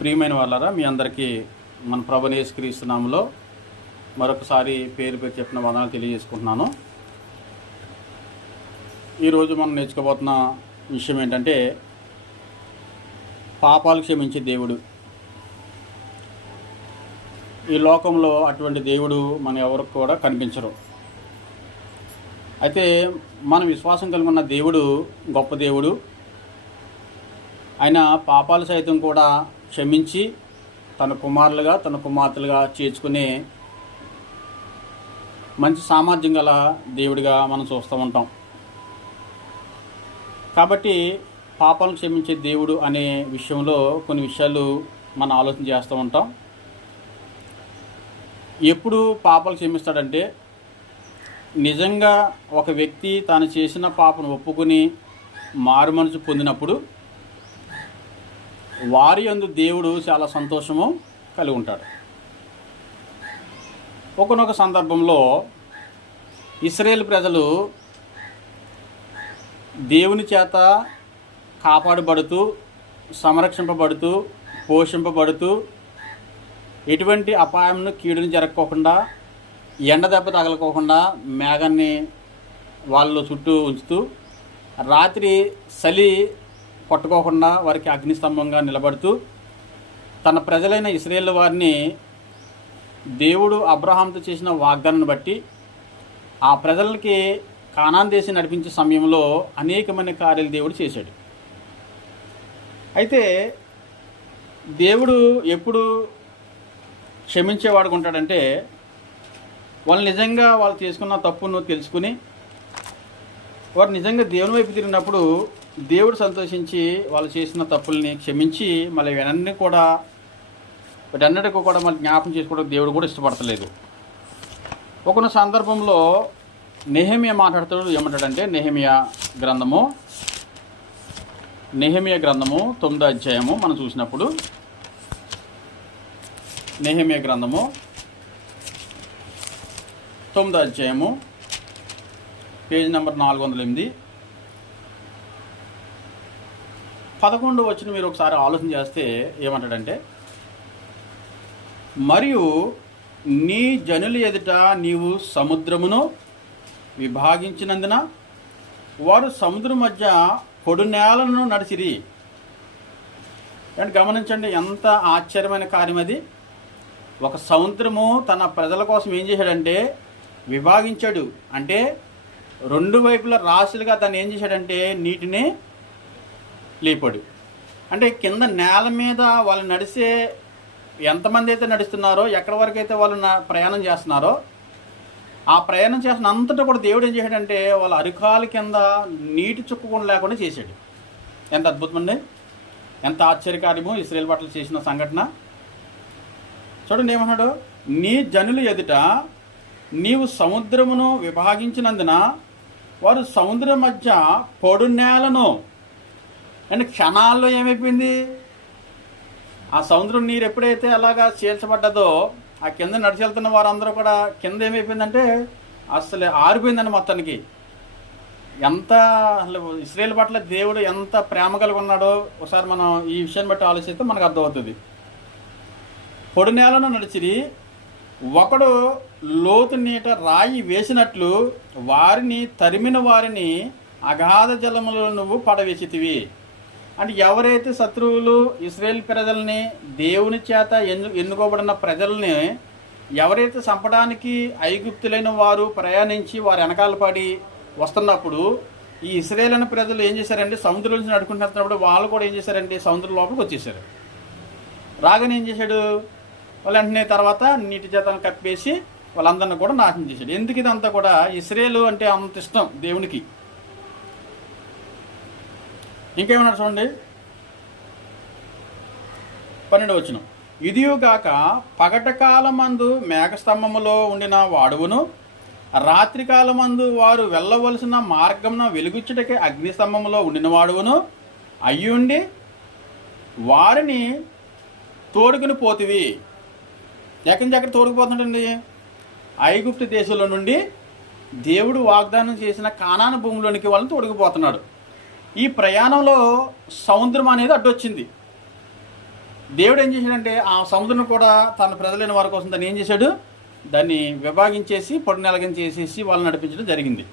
ప్రియమైన వాళ్ళారా, మీ అందరికీ మన ప్రభువైన యేసుక్రీస్తు నామములో మరొకసారి పేరు చెప్పిన వందనాలు తెలియజేసుకుంటున్నాను. ఈరోజు మనం నేర్చుకోబోతున్న విషయం ఏంటంటే పాపాలు క్షమించే దేవుడు. ఈ లోకంలో అటువంటి దేవుడు మన ఎవరికి కూడా కనిపించరు. అయితే మనం విశ్వాసం కలిగి ఉన్న దేవుడు గొప్ప దేవుడు. ఆయన పాపాలు సైతం కూడా క్షమించి తన కుమారులుగా తన కుమార్తెలుగా చేర్చుకునే మంచి సామర్థ్యం గల దేవుడిగా మనం చూస్తూ ఉంటాం. కాబట్టి పాపాలను క్షమించే దేవుడు అనే విషయంలో కొన్ని విషయాలు మనం ఆలోచన చేస్తూ ఉంటాం. ఎప్పుడు పాపాలు క్షమిస్తాడంటే, నిజంగా ఒక వ్యక్తి తాను చేసిన పాపను ఒప్పుకొని మారు మనసు పొందినప్పుడు వారి యందు దేవుడు చాలా సంతోషము కలిగి ఉంటాడు. ఒకనొక సందర్భంలో ఇశ్రాయేలు ప్రజలు దేవుని చేత కాపాడబడుతూ, సంరక్షింపబడుతూ, పోషింపబడుతూ, ఎటువంటి అపాయంను కీడుని జరగకోకుండా, ఎండ దెబ్బ తగలకోకుండా మేఘాన్ని వాళ్ళు చుట్టూ ఉంచుతూ, రాత్రి చలి పట్టుకోకుండా వారికి అగ్నిస్తంభంగా నిలబడుతూ, తన ప్రజలైన ఇశ్రాయేలు వారిని దేవుడు అబ్రహాంతో చేసిన వాగ్దానాన్ని బట్టి ఆ ప్రజలకి కానాన్ దేశం నడిపించే సమయంలో అనేకమైన కార్యాలు దేవుడు చేశాడు. అయితే దేవుడు ఎప్పుడు క్షమించేవాడుగా ఉంటాడంటే, వాళ్ళు నిజంగా వాళ్ళు చేసుకున్న తప్పును తెలుసుకుని వారు నిజంగా దేవుని వైపు తిరిగినప్పుడు దేవుడు సంతోషించి వాళ్ళు చేసిన తప్పుల్ని క్షమించి మళ్ళీ వీటన్నిటికీ కూడా మళ్ళీ జ్ఞాపకం చేసుకోవడం దేవుడు కూడా ఇష్టపడతలేదు. ఒక సందర్భంలో నెహెమియా మాట్లాడుతాడు. ఏమంటాడంటే, నెహెమియా గ్రంథము 9వ అధ్యాయము మనం చూసినప్పుడు, నెహెమియా గ్రంథము 9వ అధ్యాయము పేజ్ నెంబర్ 408 11 వచ్చిన మీరు ఒకసారి ఆలోచన చేస్తే ఏమంటాడంటే, మరియు నీ జనుల ఎదుట నీవు సముద్రమును విభాగించినందున వారు సముద్రం మధ్య పొడు నేలను నడిచిరి. అంటే గమనించండి, ఎంత ఆశ్చర్యమైన కార్యం అది. ఒక సముద్రము తన ప్రజల కోసం ఏం చేశాడంటే విభాగించాడు. అంటే రెండు వైపుల రాశులుగా దాన్ని ఏం చేశాడంటే నీటిని లేపాడు. అంటే కింద నేల మీద వాళ్ళు నడిచే ఎంతమంది అయితే నడుస్తున్నారో, ఎక్కడి వరకు అయితే వాళ్ళు ప్రయాణం చేస్తున్నారో, ఆ ప్రయాణం చేసిన అంతటా కూడా దేవుడు ఏం చేశాడంటే వాళ్ళ అరికాల కింద నీటి చుక్క లేకుండా చేశాడు. ఎంత అద్భుతమండి, ఎంత ఆశ్చర్యకార్యము ఇశ్రాయేలు పట్ల చేసిన సంఘటన. చూడండి ఏమన్నాడు, నీ జనుల ఎదుట నీవు సముద్రమును విభాగించినందున వారు సముద్రం మధ్య పొడు నేలను, అంటే క్షణాల్లో ఏమైపోయింది, ఆ సముద్రం నీరు ఎప్పుడైతే అలాగా చీల్చబడ్డదో ఆ కింద నడిచి వెళ్తున్న వారందరూ కూడా కింద ఏమైపోయిందంటే అసలు ఆరిపోయిందండి మొత్తానికి. ఎంత అసలు ఇశ్రాయేలు పట్ల దేవుడు ఎంత ప్రేమ కలిగి ఉన్నాడో ఒకసారి మనం ఈ విషయాన్ని బట్టి ఆలోచిస్తే మనకు అర్థమవుతుంది. పొడి నేలను నడిచిరి, ఒకడు లోతు నీట రాయి వేసినట్లు వారిని తరిమిన వారిని అగాధ జలములో నువ్వు పడవేసితివి. అంటే ఎవరైతే శత్రువులు ఇశ్రాయేలు ప్రజల్ని, దేవుని చేత ఎన్నుకోబడిన ప్రజల్ని ఎవరైతే చంపడానికి ఐగుప్తులైన వారు ప్రయాణించి వారు వెనకాల పడి వస్తున్నప్పుడు ఈ ఇశ్రాయేలు ప్రజలు ఏం చేశారంటే సముద్రం నుంచి నడుకుంటున్నప్పుడు వాళ్ళు కూడా ఏం చేశారంటే సముద్రం లోపలికి వచ్చేసారు. రాగానే ఏం చేశాడు, వాళ్ళు వెంటనే తర్వాత నీటి చేతను కప్పేసి వాళ్ళందరినీ కూడా నాశనం చేశాడు. ఎందుకు ఇదంతా కూడా, ఇశ్రాయేలు అంటే అంత ఇష్టం దేవునికి. ఇంకేమన్నాడు చూడండి, 12వ వచనం, ఇదియుగాక పగటకాలమందు మేఘస్తంభములో ఉండిన వాడువును, రాత్రికాలమందు వారు వెళ్ళవలసిన మార్గమున వెలుగుచ్చుటకే అగ్నిస్తంభములో ఉండిన వాడువును అయ్యుండి వారిని తోడుకుని పోతివి. ఎక్కడి నుంచి ఎక్కడ తోడుకుపోతుంటండి, ఐగుప్తు దేశంలో నుండి దేవుడు వాగ్దానం చేసిన కానాను భూమిలోనికి వాళ్ళని తోడుకుపోతున్నాడు. ఈ ప్రయాణంలో సముద్రం అనేది అడ్డొచ్చింది. దేవుడు ఏం చేశాడంటే ఆ సముద్రం కూడా తన ప్రజలైన వారి కోసం దాన్ని ఏం చేశాడు, దాన్ని విభాగించేసి పొడి నెలగని చేసేసి వాళ్ళని నడిపించడం జరిగింది.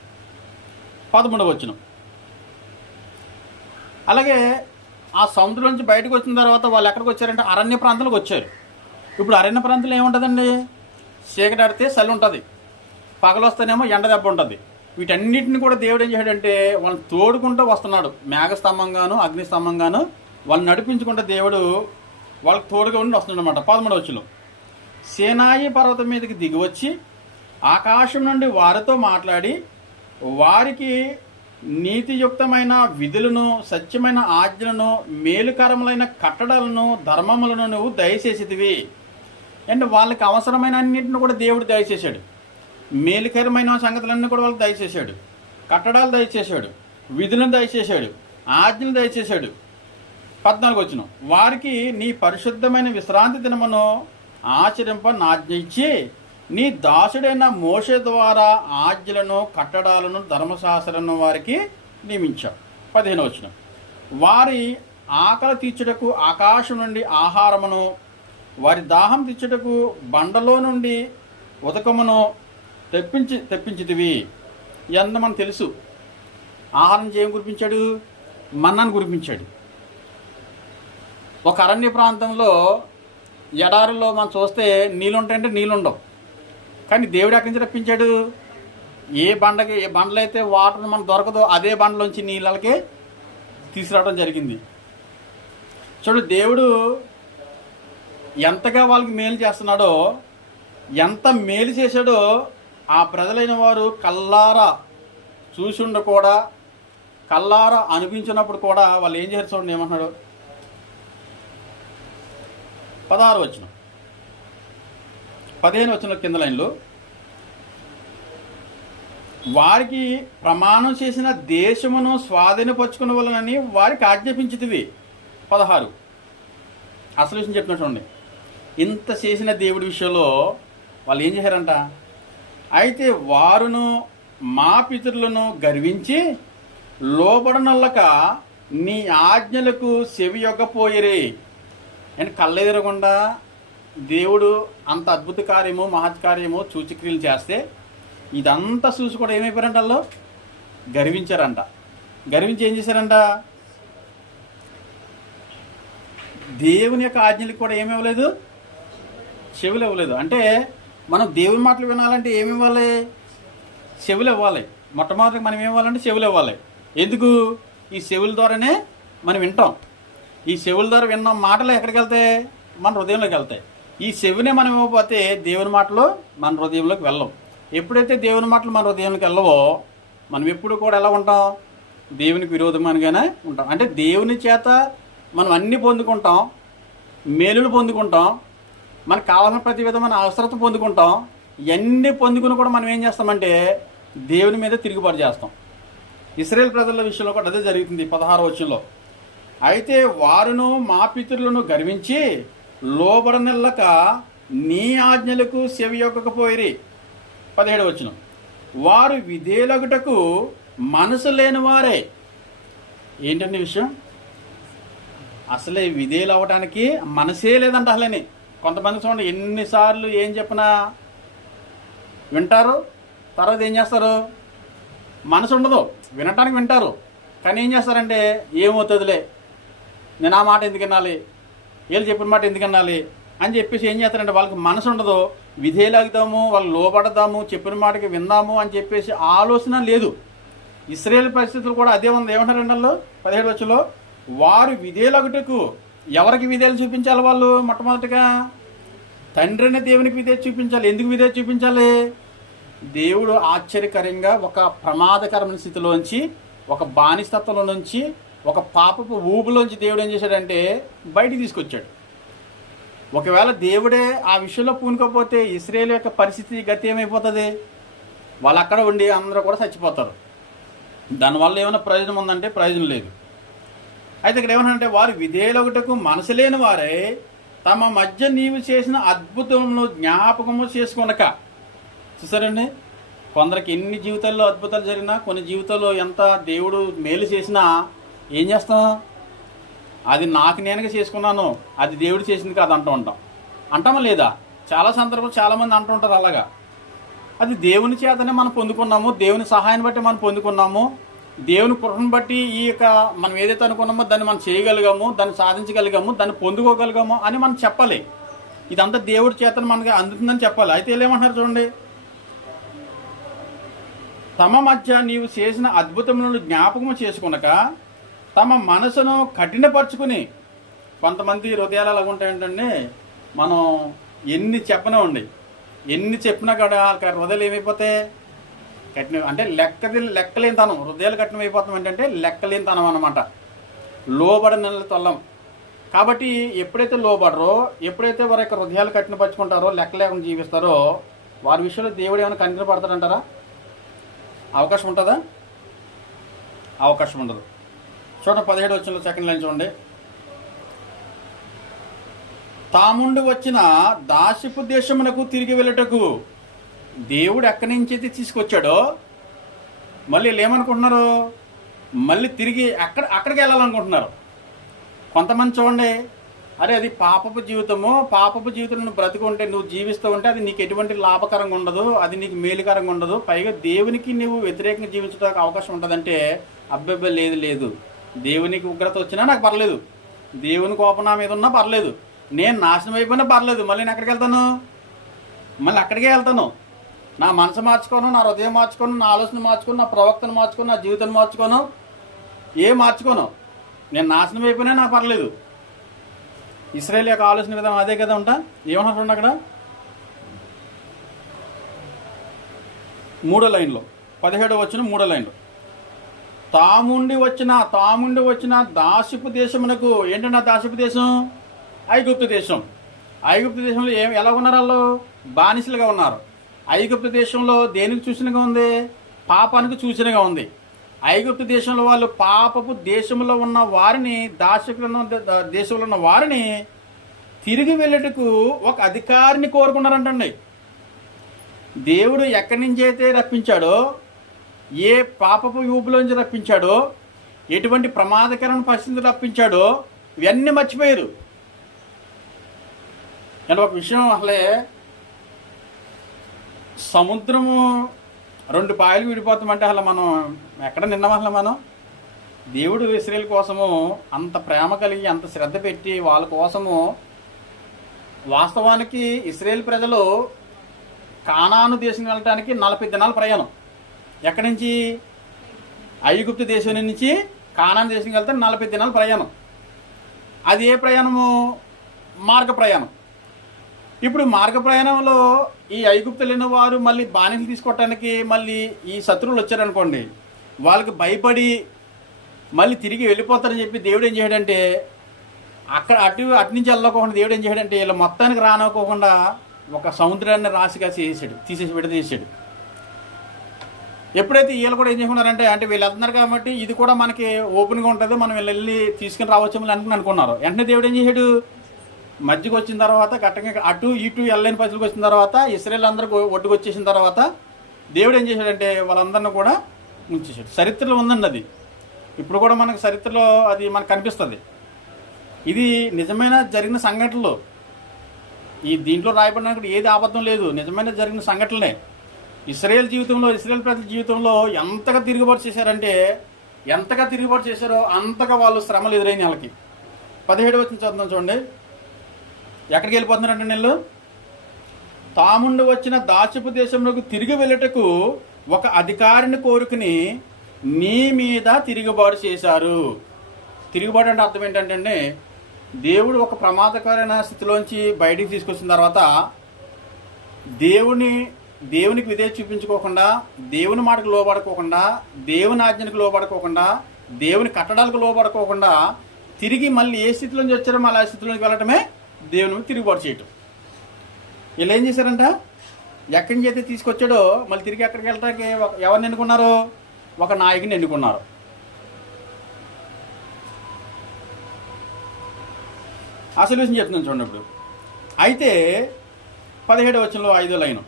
13వ వచనం. అలాగే ఆ సముద్రం నుంచి బయటకు వచ్చిన తర్వాత వాళ్ళు ఎక్కడికి వచ్చారంటే అరణ్య ప్రాంతాలకు వచ్చారు. ఇప్పుడు అరణ్య ప్రాంతంలో ఏముంటుందండి, చీకటి ఆడితే చలి ఉంటుంది, పగలొస్తేనేమో ఎండ దెబ్బ ఉంటుంది. వీటన్నిటిని కూడా దేవుడు ఏం చేశాడంటే వాళ్ళని తోడుకుంటూ వస్తున్నాడు. మేఘస్తంభంగాను అగ్నిస్తంభంగాను వాళ్ళని నడిపించుకుంటూ దేవుడు వాళ్ళకి తోడుగా ఉండి వస్తున్నాడు అనమాట. 13వ వచనం. సేనాయి పర్వతం మీదకి దిగివచ్చి ఆకాశం నుండి వారితో మాట్లాడి వారికి నీతియుక్తమైన విధులను, సత్యమైన ఆజ్ఞలను, మేలుకరములైన కట్టడలను, ధర్మములను నువ్వు దయచేసిదివి. అంటే వాళ్ళకి అవసరమైన అన్నింటిని కూడా దేవుడు దయచేశాడు. మేలుకరమైన సంగతులన్నీ కూడా వాళ్ళకి దయచేశాడు. కట్టడాలు దయచేశాడు, విధులను దయచేశాడు, ఆజ్ఞలు దయచేశాడు. 14వ వచనం. వారికి నీ పరిశుద్ధమైన విశ్రాంతి దినమును ఆచరింప నాజ్ఞ ఇచ్చి నీ దాసుడైన మోషే ద్వారా ఆజ్ఞలను, కట్టడాలను, ధర్మశాస్త్రాలను వారికి నియమించావు. 15వ వచనం. వారి ఆకలి తీర్చుటకు ఆకాశం నుండి ఆహారమును, వారి దాహం తీర్చుటకు బండలో నుండి ఉదకమును తెప్పించితివి. ఎంత మనకు తెలుసు. ఆహారం ఏం కురిపించాడు, మన్నాను కురిపించాడు. ఒక అరణ్య ప్రాంతంలో ఎడారిలో మనం చూస్తే నీళ్ళు ఉంటాయంటే నీళ్ళు ఉండవు. కానీ దేవుడు ఎక్కడి నుంచి రప్పించాడు, ఏ బండలో అయితే వాటర్ మనకు దొరకదో అదే బండలోంచి నీళ్ళకి తీసుకురావడం జరిగింది. చూడు, దేవుడు ఎంతగా వాళ్ళకి మేలు చేస్తున్నాడో, ఎంత మేలు చేశాడో ఆ ప్రజలైన వారు కల్లారా చూసిండ కూడా, కల్లారా అనిపించినప్పుడు కూడా వాళ్ళు ఏం చేశారు చూడండి. ఏమంటున్నాడు 16వ వచనం. 15వ వచనం కింద లైన్లో వారికి ప్రమాణం చేసిన దేశమును స్వాధీనపరుచుకున్న వాళ్ళని వారికి ఆజ్ఞాపించితివి. 16. అసలు విషయం చెప్తున్నా చూడండి. ఇంత చేసిన దేవుడి విషయంలో వాళ్ళు ఏం చేశారంట, అయితే వారును మా పితరులను గర్వించి లోబడనల్లక నీ ఆజ్ఞలకు చెవియొగ్గపోయిరి. అండ్ కళ్ళెదరకుండా దేవుడు అంత అద్భుత కార్యము, మహత్ కార్యము, సూచక్రియలు చేస్తే ఇదంతా చూసి కూడా ఏమైపోయారంట, వాళ్ళు గర్వించారంట. గర్వించి ఏం చేశారంట, దేవుని యొక్క ఆజ్ఞలకు కూడా ఏమివ్వలేదు, చెవులు ఇవ్వలేదు. అంటే మనం దేవుని మాటలు వినాలంటే ఏమి ఇవ్వాలి, చెవులు ఇవ్వాలి. మొట్టమొదటి మనం ఏమివ్వాలంటే చెవులు ఇవ్వాలి. ఎందుకు, ఈ చెవుల ద్వారానే మనం వింటాం. ఈ చెవుల ద్వారా విన్న మాటలు ఎక్కడికి వెళ్తాయి, మన హృదయంలోకి వెళ్తాయి. ఈ చెవినే మనం ఇవ్వకపోతే దేవుని మాటలు మన హృదయంలోకి వెళ్ళం. ఎప్పుడైతే దేవుని మాటలు మన హృదయంలోకి వెళ్ళవో మనం ఎప్పుడు కూడా ఎలా ఉంటాం, దేవునికి విరోధంగానే ఉంటాం. అంటే దేవుని చేత మనం అన్నీ పొందుకుంటాం, మేలులు పొందుకుంటాం, మనకు కావాల్సిన ప్రతి విధమైన అవసరత పొందుకుంటాం. ఇవన్నీ పొందుకుని కూడా మనం ఏం చేస్తామంటే దేవుని మీద తిరుగుబాటు చేస్తాం. ఇశ్రాయేలు ప్రజల విషయంలో కూడా అదే జరుగుతుంది. 16వ వచనంలో. అయితే వారును మా పితరులను గర్వించి లోబడనిల్లక నీ ఆజ్ఞలకు చెవియొగ్గకపోయిరి. 17వ వచనం. వారు విధేయులగుటకు మనసు లేని వారే. ఏంటండి విషయం, అసలే విధేయులు అవ్వటానికి మనసే లేదంట అసలని. కొంతమంది చూడండి, ఎన్నిసార్లు ఏం చెప్పినా వింటారు, తర్వాత ఏం చేస్తారు, మనసు ఉండదు. వినటానికి వింటారు, కానీ ఏం చేస్తారంటే ఏమవుతుందిలే, నేను ఆ మాట ఎందుకు వినాలి, వీళ్ళు చెప్పిన మాట ఎందుకు వినాలి అని చెప్పేసి ఏం చేస్తారంటే వాళ్ళకి మనసు ఉండదు. విధేయులాగుతాము, వాళ్ళు లోపడదాము, చెప్పిన మాటకి విందాము అని చెప్పేసి ఆలోచన లేదు. ఇశ్రాయేలు పరిస్థితులు కూడా అదే ఉంది. ఏమంటారండి వాళ్ళు 17వ వచనంలో, వారు విధేయులగుటకు, ఎవరికి విధేయులు చూపించాలి వాళ్ళు, మొట్టమొదటిగా తండ్రి అనే దేవునికి విధేయత చూపించాలి. ఎందుకు విధేయత చూపించాలి, దేవుడు ఆశ్చర్యకరంగా ఒక ప్రమాదకరమైన స్థితిలోంచి, ఒక బానిసత్వంలో నుంచి, ఒక పాపపు ఊబులోంచి దేవుడు ఏం చేశాడంటే బయటికి తీసుకొచ్చాడు. ఒకవేళ దేవుడే ఆ విషయంలో పూనుకోకపోతే ఇశ్రాయేలు యొక్క పరిస్థితి గతి ఏమైపోతుంది, వాళ్ళు అక్కడ ఉండి అందరూ కూడా చచ్చిపోతారు. దానివల్ల ఏమైనా ప్రయోజనం ఉందంటే ప్రయోజనం లేదు. అయితే ఇక్కడ ఏమన్నారంటే వారు విధేయులగుటకు మనసు లేని వారే తమ మధ్య నీవు చేసిన అద్భుతమును జ్ఞాపకము చేసుకొనక. చూసారండి, కొందరికి ఎన్ని జీవితాల్లో అద్భుతాలు జరిగినా, కొన్ని జీవితాల్లో ఎంత దేవుడు మేలు చేసినా ఏం చేస్తాం, అది నాకు నేనుగా చేసుకున్నాను, అది దేవుడు చేసింది కాదు అంటూ ఉంటాం. అంటామా లేదా? చాలా సందర్భాలు చాలామంది అంటుంటారు అలాగా. అది దేవుని చేతనే మనం పొందుకున్నాము, దేవుని సహాయాన్ని బట్టి మనం పొందుకున్నాము, దేవుని కృపను బట్టి ఈ యొక్క మనం ఏదైతే అనుకున్నామో దాన్ని మనం చేయగలిగాము, దాన్ని సాధించగలిగాము, దాన్ని పొందుకోగలిగాము అని మనం చెప్పాలి. ఇదంతా దేవుడి చేతను మనకి అందుతుందని చెప్పాలి. అయితే ఏమంటున్నారు చూడండి, తమ మధ్య నీవు చేసిన అద్భుతములను జ్ఞాపకము చేసుకునక తమ మనసును కఠినపరుచుకుని. కొంతమంది హృదయాలు అలాగ ఉంటాయంటే మనం ఎన్ని చెప్పనే ఉండి, ఎన్ని చెప్పినా కూడా హృదయాలు ఏమైపోతే కఠిన అంటే లెక్కలేనితనం. హృదయాలు కఠినం అయిపోతాం ఏంటంటే లెక్కలేనితనం అనమాట. లోబడిన తొల్లం. కాబట్టి ఎప్పుడైతే లోబడరో, ఎప్పుడైతే వారి యొక్క హృదయాలు కఠినపరుచుకుంటారో, లెక్క లేకుండా జీవిస్తారో, వారి విషయంలో దేవుడు ఏమైనా కనికర పడతాడంటారా? అవకాశం ఉంటుందా? అవకాశం ఉండదు. చూడండి 17 వచనంలో సెకండ్ లైన్ చూడండి. తాముండి వచ్చిన దాస్యపు దేశమునకు తిరిగి వెళ్ళటకు దేవుడు ఎక్కడి నుంచి అయితే తీసుకొచ్చాడో మళ్ళీ వీళ్ళు ఏమనుకుంటున్నారు, మళ్ళీ తిరిగి అక్కడికి వెళ్ళాలనుకుంటున్నారు. కొంతమంది చూడండి, అరే అది పాపపు జీవితము, పాపపు జీవితం నువ్వు బ్రతుకుంటే, నువ్వు జీవిస్తూ ఉంటే అది నీకు ఎటువంటి లాభకరంగా ఉండదు, అది నీకు మేలుకరంగా ఉండదు, పైగా దేవునికి నువ్వు వ్యతిరేకంగా జీవించడానికి అవకాశం ఉంటుందంటే అబ్బాయి లేదు, దేవునికి ఉగ్రత వచ్చినా నాకు పర్లేదు, దేవుని కోపం నా మీద ఉన్నా పర్లేదు, నేను నాశనం అయిపోయినా పర్లేదు, మళ్ళీ నేను ఎక్కడికి వెళ్తాను? మళ్ళీ అక్కడికే వెళ్తాను. నా మనసు మార్చుకోను, నా హృదయం మార్చుకోను, నా ఆలోచన మార్చుకోను, నా ప్రవక్తను మార్చుకోను, నా జీవితాన్ని మార్చుకోను, మార్చుకోను. నేను నాశనం అయిపోయినా నాకు పర్లేదు. ఇశ్రాయేలు యొక్క ఆలోచన విధానం అదే కదా ఉంటా. ఏమన్నా అక్కడ 3వ లైన్లో 17వ వచనం 3వ లైన్లో, తాముండి వచ్చిన దాస్యపు దేశమునకు. ఏంటంటే ఆ దాస్యపు దేశం ఐగుప్తు దేశం. ఐగుప్తు దేశంలో ఎలా ఉన్నారు? వాళ్ళు బానిసలుగా ఉన్నారు. ఐగుప్తు దేశంలో దేనికి సూచనగా ఉంది? పాపానికి సూచనగా ఉంది. ఐగుప్తు దేశంలో వాళ్ళు పాపపు దేశంలో ఉన్న వారిని, దాస్యకులు దేశంలో ఉన్న వారిని తిరిగి వెళ్ళటకు ఒక అధికారిని కోరుకున్నారంటండి. దేవుడు ఎక్కడి నుంచి అయితే రప్పించాడో, ఏ పాపపు ఊపులోంచి రప్పించాడో, ఎటువంటి ప్రమాదకరమైన పరిస్థితులు రప్పించాడో ఇవన్నీ మర్చిపోయారు. అండ్ ఒక విషయం, అసలే సముద్రము 2 పాయలు విడిపోతామంటే అసలు మనం ఎక్కడ నిన్నాం? అసలు మనం దేవుడు ఇశ్రాయేలు కోసము అంత ప్రేమ కలిగి, అంత శ్రద్ధ పెట్టి వాళ్ళ కోసము, వాస్తవానికి ఇశ్రాయేలు ప్రజలు కానాను దేశం వెళ్ళటానికి 40 దినాల ప్రయాణం. ఎక్కడి నుంచి? ఐగుప్తు దేశం నుంచి కానాను దేశంకి వెళ్తే 40 దినాల ప్రయాణం. అది ఏ ప్రయాణము? మార్గ ప్రయాణం. ఇప్పుడు మార్గ ప్రయాణంలో ఈ ఐగుప్తులైన వారు మళ్ళీ బానిసలు తీసుకోవటానికి మళ్ళీ ఈ శత్రువులు వచ్చారనుకోండి, వాళ్ళకి భయపడి మళ్ళీ తిరిగి వెళ్ళిపోతారని చెప్పి దేవుడు ఏం చేయడంటే, అటు నుంచి వెళ్ళకోకుండా దేవుడు ఏం చేయడంటే వీళ్ళ మొత్తానికి రానుకోకుండా ఒక సముద్రాన్ని రాశిగా తీసేసి విడదీసాడు. ఎప్పుడైతే వీళ్ళు కూడా ఏం చేసుకున్నారంటే, అంటే వీళ్ళు వెళ్తున్నారు కాబట్టి ఇది కూడా మనకి ఓపెన్గా ఉంటుంది, మనం వెళ్ళి తీసుకుని రావచ్చు అని అనుకున్నారు. వెంటనే దేవుడు ఏం చేశాడు? మధ్యకి వచ్చిన తర్వాత గట్టంగా అటు ఇటు వెళ్ళలేని పరిస్థితికి వచ్చిన తర్వాత ఇశ్రాయేల్ అందరూ ఒడ్డుకు వచ్చేసిన తర్వాత దేవుడు ఏం చేశాడంటే వాళ్ళందరినీ కూడా ఉంచేసాడు. చరిత్రలో ఉందండి అది. ఇప్పుడు కూడా మనకు చరిత్రలో అది మనకు కనిపిస్తుంది. ఇది నిజమైన జరిగిన సంఘటనలు. ఈ దీంట్లో రాయబడినప్పుడు ఏది అబద్ధం లేదు, నిజమైన జరిగిన సంఘటనలే. ఇశ్రాయేల్ జీవితంలో, ఇశ్రాయేల్ ప్రజల జీవితంలో ఎంతగా తిరుగుబాటు చేశారంటే, ఎంతగా తిరుగుబాటు చేశారో అంతగా వాళ్ళు శ్రమలు ఎదురైన వాళ్ళకి. 17వ వచనం చదువుతాం చూడండి. ఎక్కడికి వెళ్ళిపోతున్నారంటే వీళ్ళు, తాముండి వచ్చిన దాస్యపు దేశంలోకి తిరిగి వెళ్ళటకు ఒక అధికారిని కోరుకుని నీ మీద తిరుగుబాటు చేశారు. తిరుగుబాటు అంటే అర్థం ఏంటంటే, దేవుడు ఒక ప్రమాదకరమైన స్థితిలోంచి బయటికి తీసుకొచ్చిన తర్వాత దేవునికి విధేయత చూపించుకోకుండా, దేవుని మాటకు లోబడుకోకుండా, దేవుని ఆజ్ఞకు లోబడుకోకుండా, దేవుని కట్టడాలకు లోబడుకోకుండా తిరిగి మళ్ళీ ఏ స్థితిలోంచి వచ్చారో మళ్ళీ ఆ స్థితిలోకి వెళ్ళటమే దేవుని తిరుగుబాటు చేయటం. వీళ్ళు ఏం చేశారంట? ఎక్కడి నుంచి అయితే తీసుకొచ్చాడో మళ్ళీ తిరిగి ఎక్కడికి వెళ్ళటానికి ఎవరిని ఎన్నుకున్నారు? ఒక నాయకుని ఎన్నుకున్నారు. అసలు విషయం చెప్తున్నాను చూడండి. ఇప్పుడు అయితే 17వ వచనంలో 5వ లైను,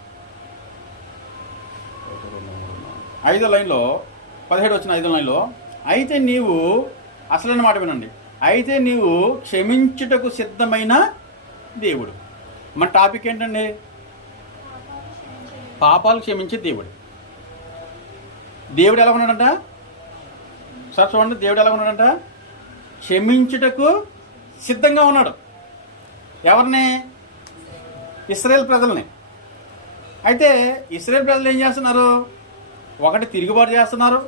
5వ లైన్లో 17వ వచనం 5వ లైన్లో, అయితే నీవు అసలైన మాట వినండి, అయితే నీవు క్షమించుటకు సిద్ధమైన దేవుడు. మన టాపిక్ ఏంటండి? పాపాలు క్షమించే దేవుడు. దేవుడు ఎలా ఉన్నాడంట? సార్ చూడండి, దేవుడు ఎలా ఉన్నాడంట? క్షమించుటకు సిద్ధంగా ఉన్నాడు. ఎవరిని? ఇశ్రాయేలు ప్రజల్ని. అయితే ఇశ్రాయేలు ప్రజలు ఏం చేస్తున్నారు? ఒకటి తిరుగుబాటు చేస్తున్నారు,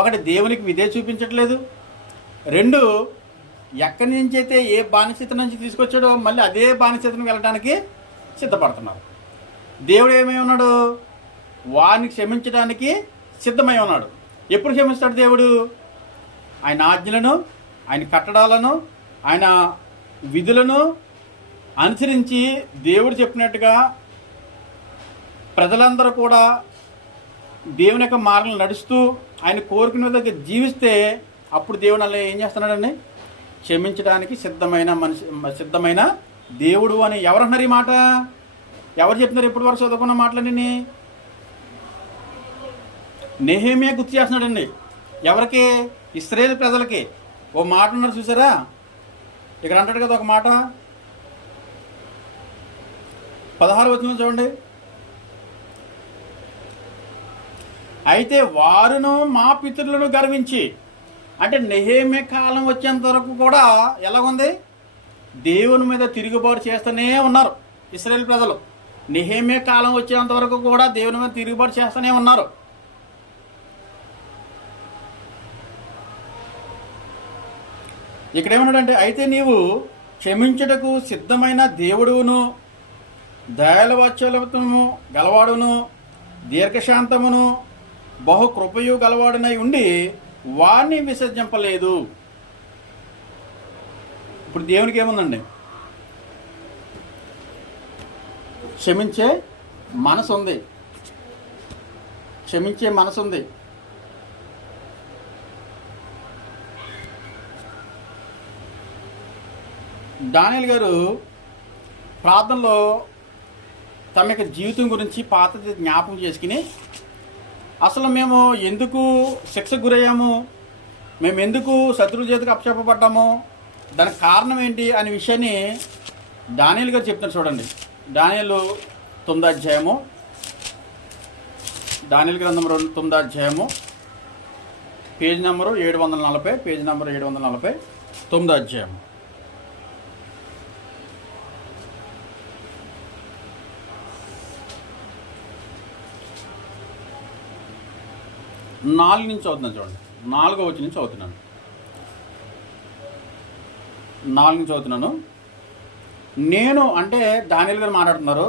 ఒకటి దేవునికి విధే చూపించట్లేదు, రెండు ఎక్కడి నుంచి అయితే ఏ బానిసత నుంచి తీసుకొచ్చాడో మళ్ళీ అదే బానిసతను వెళ్ళడానికి సిద్ధపడుతున్నారు. దేవుడు ఏమై ఉన్నాడు? వారిని క్షమించడానికి సిద్ధమై ఉన్నాడు. ఎప్పుడు క్షమిస్తాడు దేవుడు? ఆయన ఆజ్ఞలను, ఆయన కట్టడాలను, ఆయన విధులను అనుసరించి దేవుడు చెప్పినట్టుగా ప్రజలందరూ కూడా దేవుని యొక్క మార్గంలో నడుస్తూ ఆయన కోరుకున్న విధంగా జీవిస్తే అప్పుడు దేవుడు అలా ఏం చేస్తున్నాడండి? క్షమించడానికి సిద్ధమైన దేవుడు అని ఎవరన్నారు? ఈ మాట ఎవరు చెప్తున్నారు? ఎప్పటి వరకు చదువుకున్న మాటలన్నీ నెహెమ్యా గుర్తు చేస్తున్నాడండి. ఎవరికి? ఇశ్రాయేలు ప్రజలకి. ఓ మాట ఉన్నారు చూసారా? ఇక్కడ అంటాడు కదా ఒక మాట, 16 వచనం చూడండి. అయితే వారును మా పితరులను గర్వించి, అంటే నెహెమ్యా కాలం వచ్చేంత వరకు కూడా ఎలాగుంది? దేవుని మీద తిరుగుబాటు చేస్తూనే ఉన్నారు ఇశ్రాయేలు ప్రజలు. నెహెమ్యా కాలం వచ్చేంత వరకు కూడా దేవుని మీద తిరుగుబాటు చేస్తూనే ఉన్నారు. ఇక్కడ ఏమన్నాడంటే, అయితే నీవు క్షమించుటకు సిద్ధమైన దేవుడును, దయాళువాత్సల్యము గలవాడును, దీర్ఘశాంతమును, బహు కృపయు గలవాడునై ఉండి వారిని విసర్జింపలేదు. ఇప్పుడు దేవునికి ఏముందండి? క్షమించే మనసు ఉంది, క్షమించే మనసు ఉంది. దానియేలు గారు ప్రార్థనలో తమ యొక్క జీవితం గురించి పాతది జ్ఞాపకం చేసుకుని, అసలు మేము ఎందుకు శిక్షకు గురయ్యాము, మేము ఎందుకు శత్రువుల చేతికి అప్పచెప్పబడ్డాము, దానికి కారణం ఏంటి అనే విషయాన్ని దానియేలు గారు చెప్తున్నారు. చూడండి, దానియేలు 9వ అధ్యాయము, దానియేలు గ్రంథం 9వ అధ్యాయము, పేజ్ నెంబరు 740, పేజ్ నెంబరు 740, 9వ అధ్యాయం. నాలుగు నుంచి చదువుతున్నాను చూడండి, 4వ వచనం నుంచి చదువుతున్నాను. 4 నుంచి చదువుతున్నాను. నేను, అంటే దానియేలు గారు మాట్లాడుతున్నారు,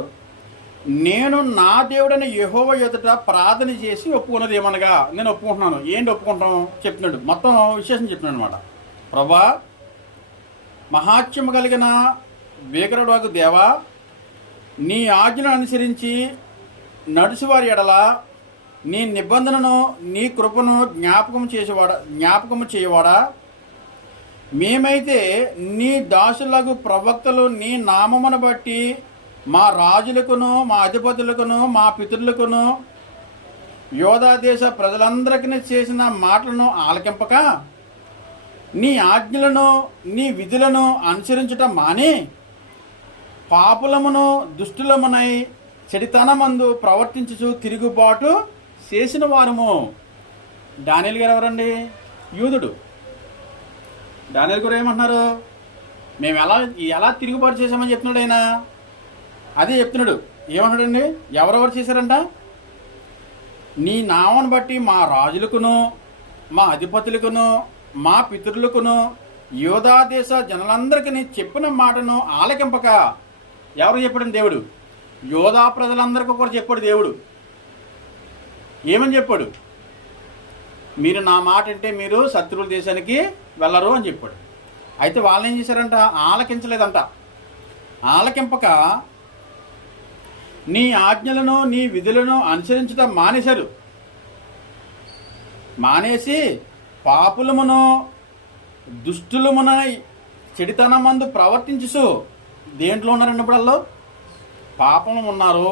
నేను నా దేవుడైన యెహోవా ఎదుట ప్రార్థన చేసి ఒప్పుకున్నది ఏమనగా, నేను ఒప్పుకుంటున్నాను. ఏంటి ఒప్పుకుంటాం చెప్తున్నాడు, మొత్తం విశేషం చెప్తున్నాడు అనమాట. ప్రభా, మహాత్మ్యము కలిగిన భీకరుడు దేవా, నీ ఆజ్ఞను అనుసరించి నడుచువారి ఎడల నీ నిబంధనను, నీ కృపను జ్ఞాపకము చేయవాడా, మేమైతే నీ దాసులకు ప్రవక్తలు నీ నామమును బట్టి మా రాజులకును, మా అధిపతులకును, మా పితరులకును, యోధా దేశ ప్రజలందరికీ చేసిన మాటలను ఆలకింపక నీ ఆజ్ఞలను, నీ విధులను అనుసరించటం మాని పాపులమును దుష్టులమునై చెడితనమందు ప్రవర్తించుచు తిరుగుబాటు చేసిన వారము. దానియేలు గారు ఎవరండి? యూదుడు. దానియేలు గారు ఏమంటున్నారు? మేము ఎలా తిరుగుబాటు చేశామని చెప్తున్నాడు ఆయన. అదే చెప్తున్నాడు. ఏమంటున్నాడండి? ఎవరెవరు చేశారంట? నీ నామను బట్టి మా రాజులకును, మా అధిపతులకును, మా పితరులకును, యోధా దేశ జనులందరికీ చెప్పిన మాటను ఆలకింపక. ఎవరు చెప్పాడు? దేవుడు. యోధా ప్రజలందరికీ కూడా చెప్పాడు దేవుడు. ఏమని చెప్పాడు? మీరు నా మాట అంటే మీరు శత్రువుల దేశానికి వెళ్ళరు అని చెప్పాడు. అయితే వాళ్ళని ఏం చేశారంట? ఆలకించలేదంట. ఆలకింపక నీ ఆజ్ఞలను, నీ విధులను అనుసరించడం మానేశారు. మానేసి పాపులమును దుష్టులమునై చెడితనమందు ప్రవర్తించుసు. దేంట్లో ఉన్నారండి? ఇప్పుడల్లో పాపం ఉన్నారు.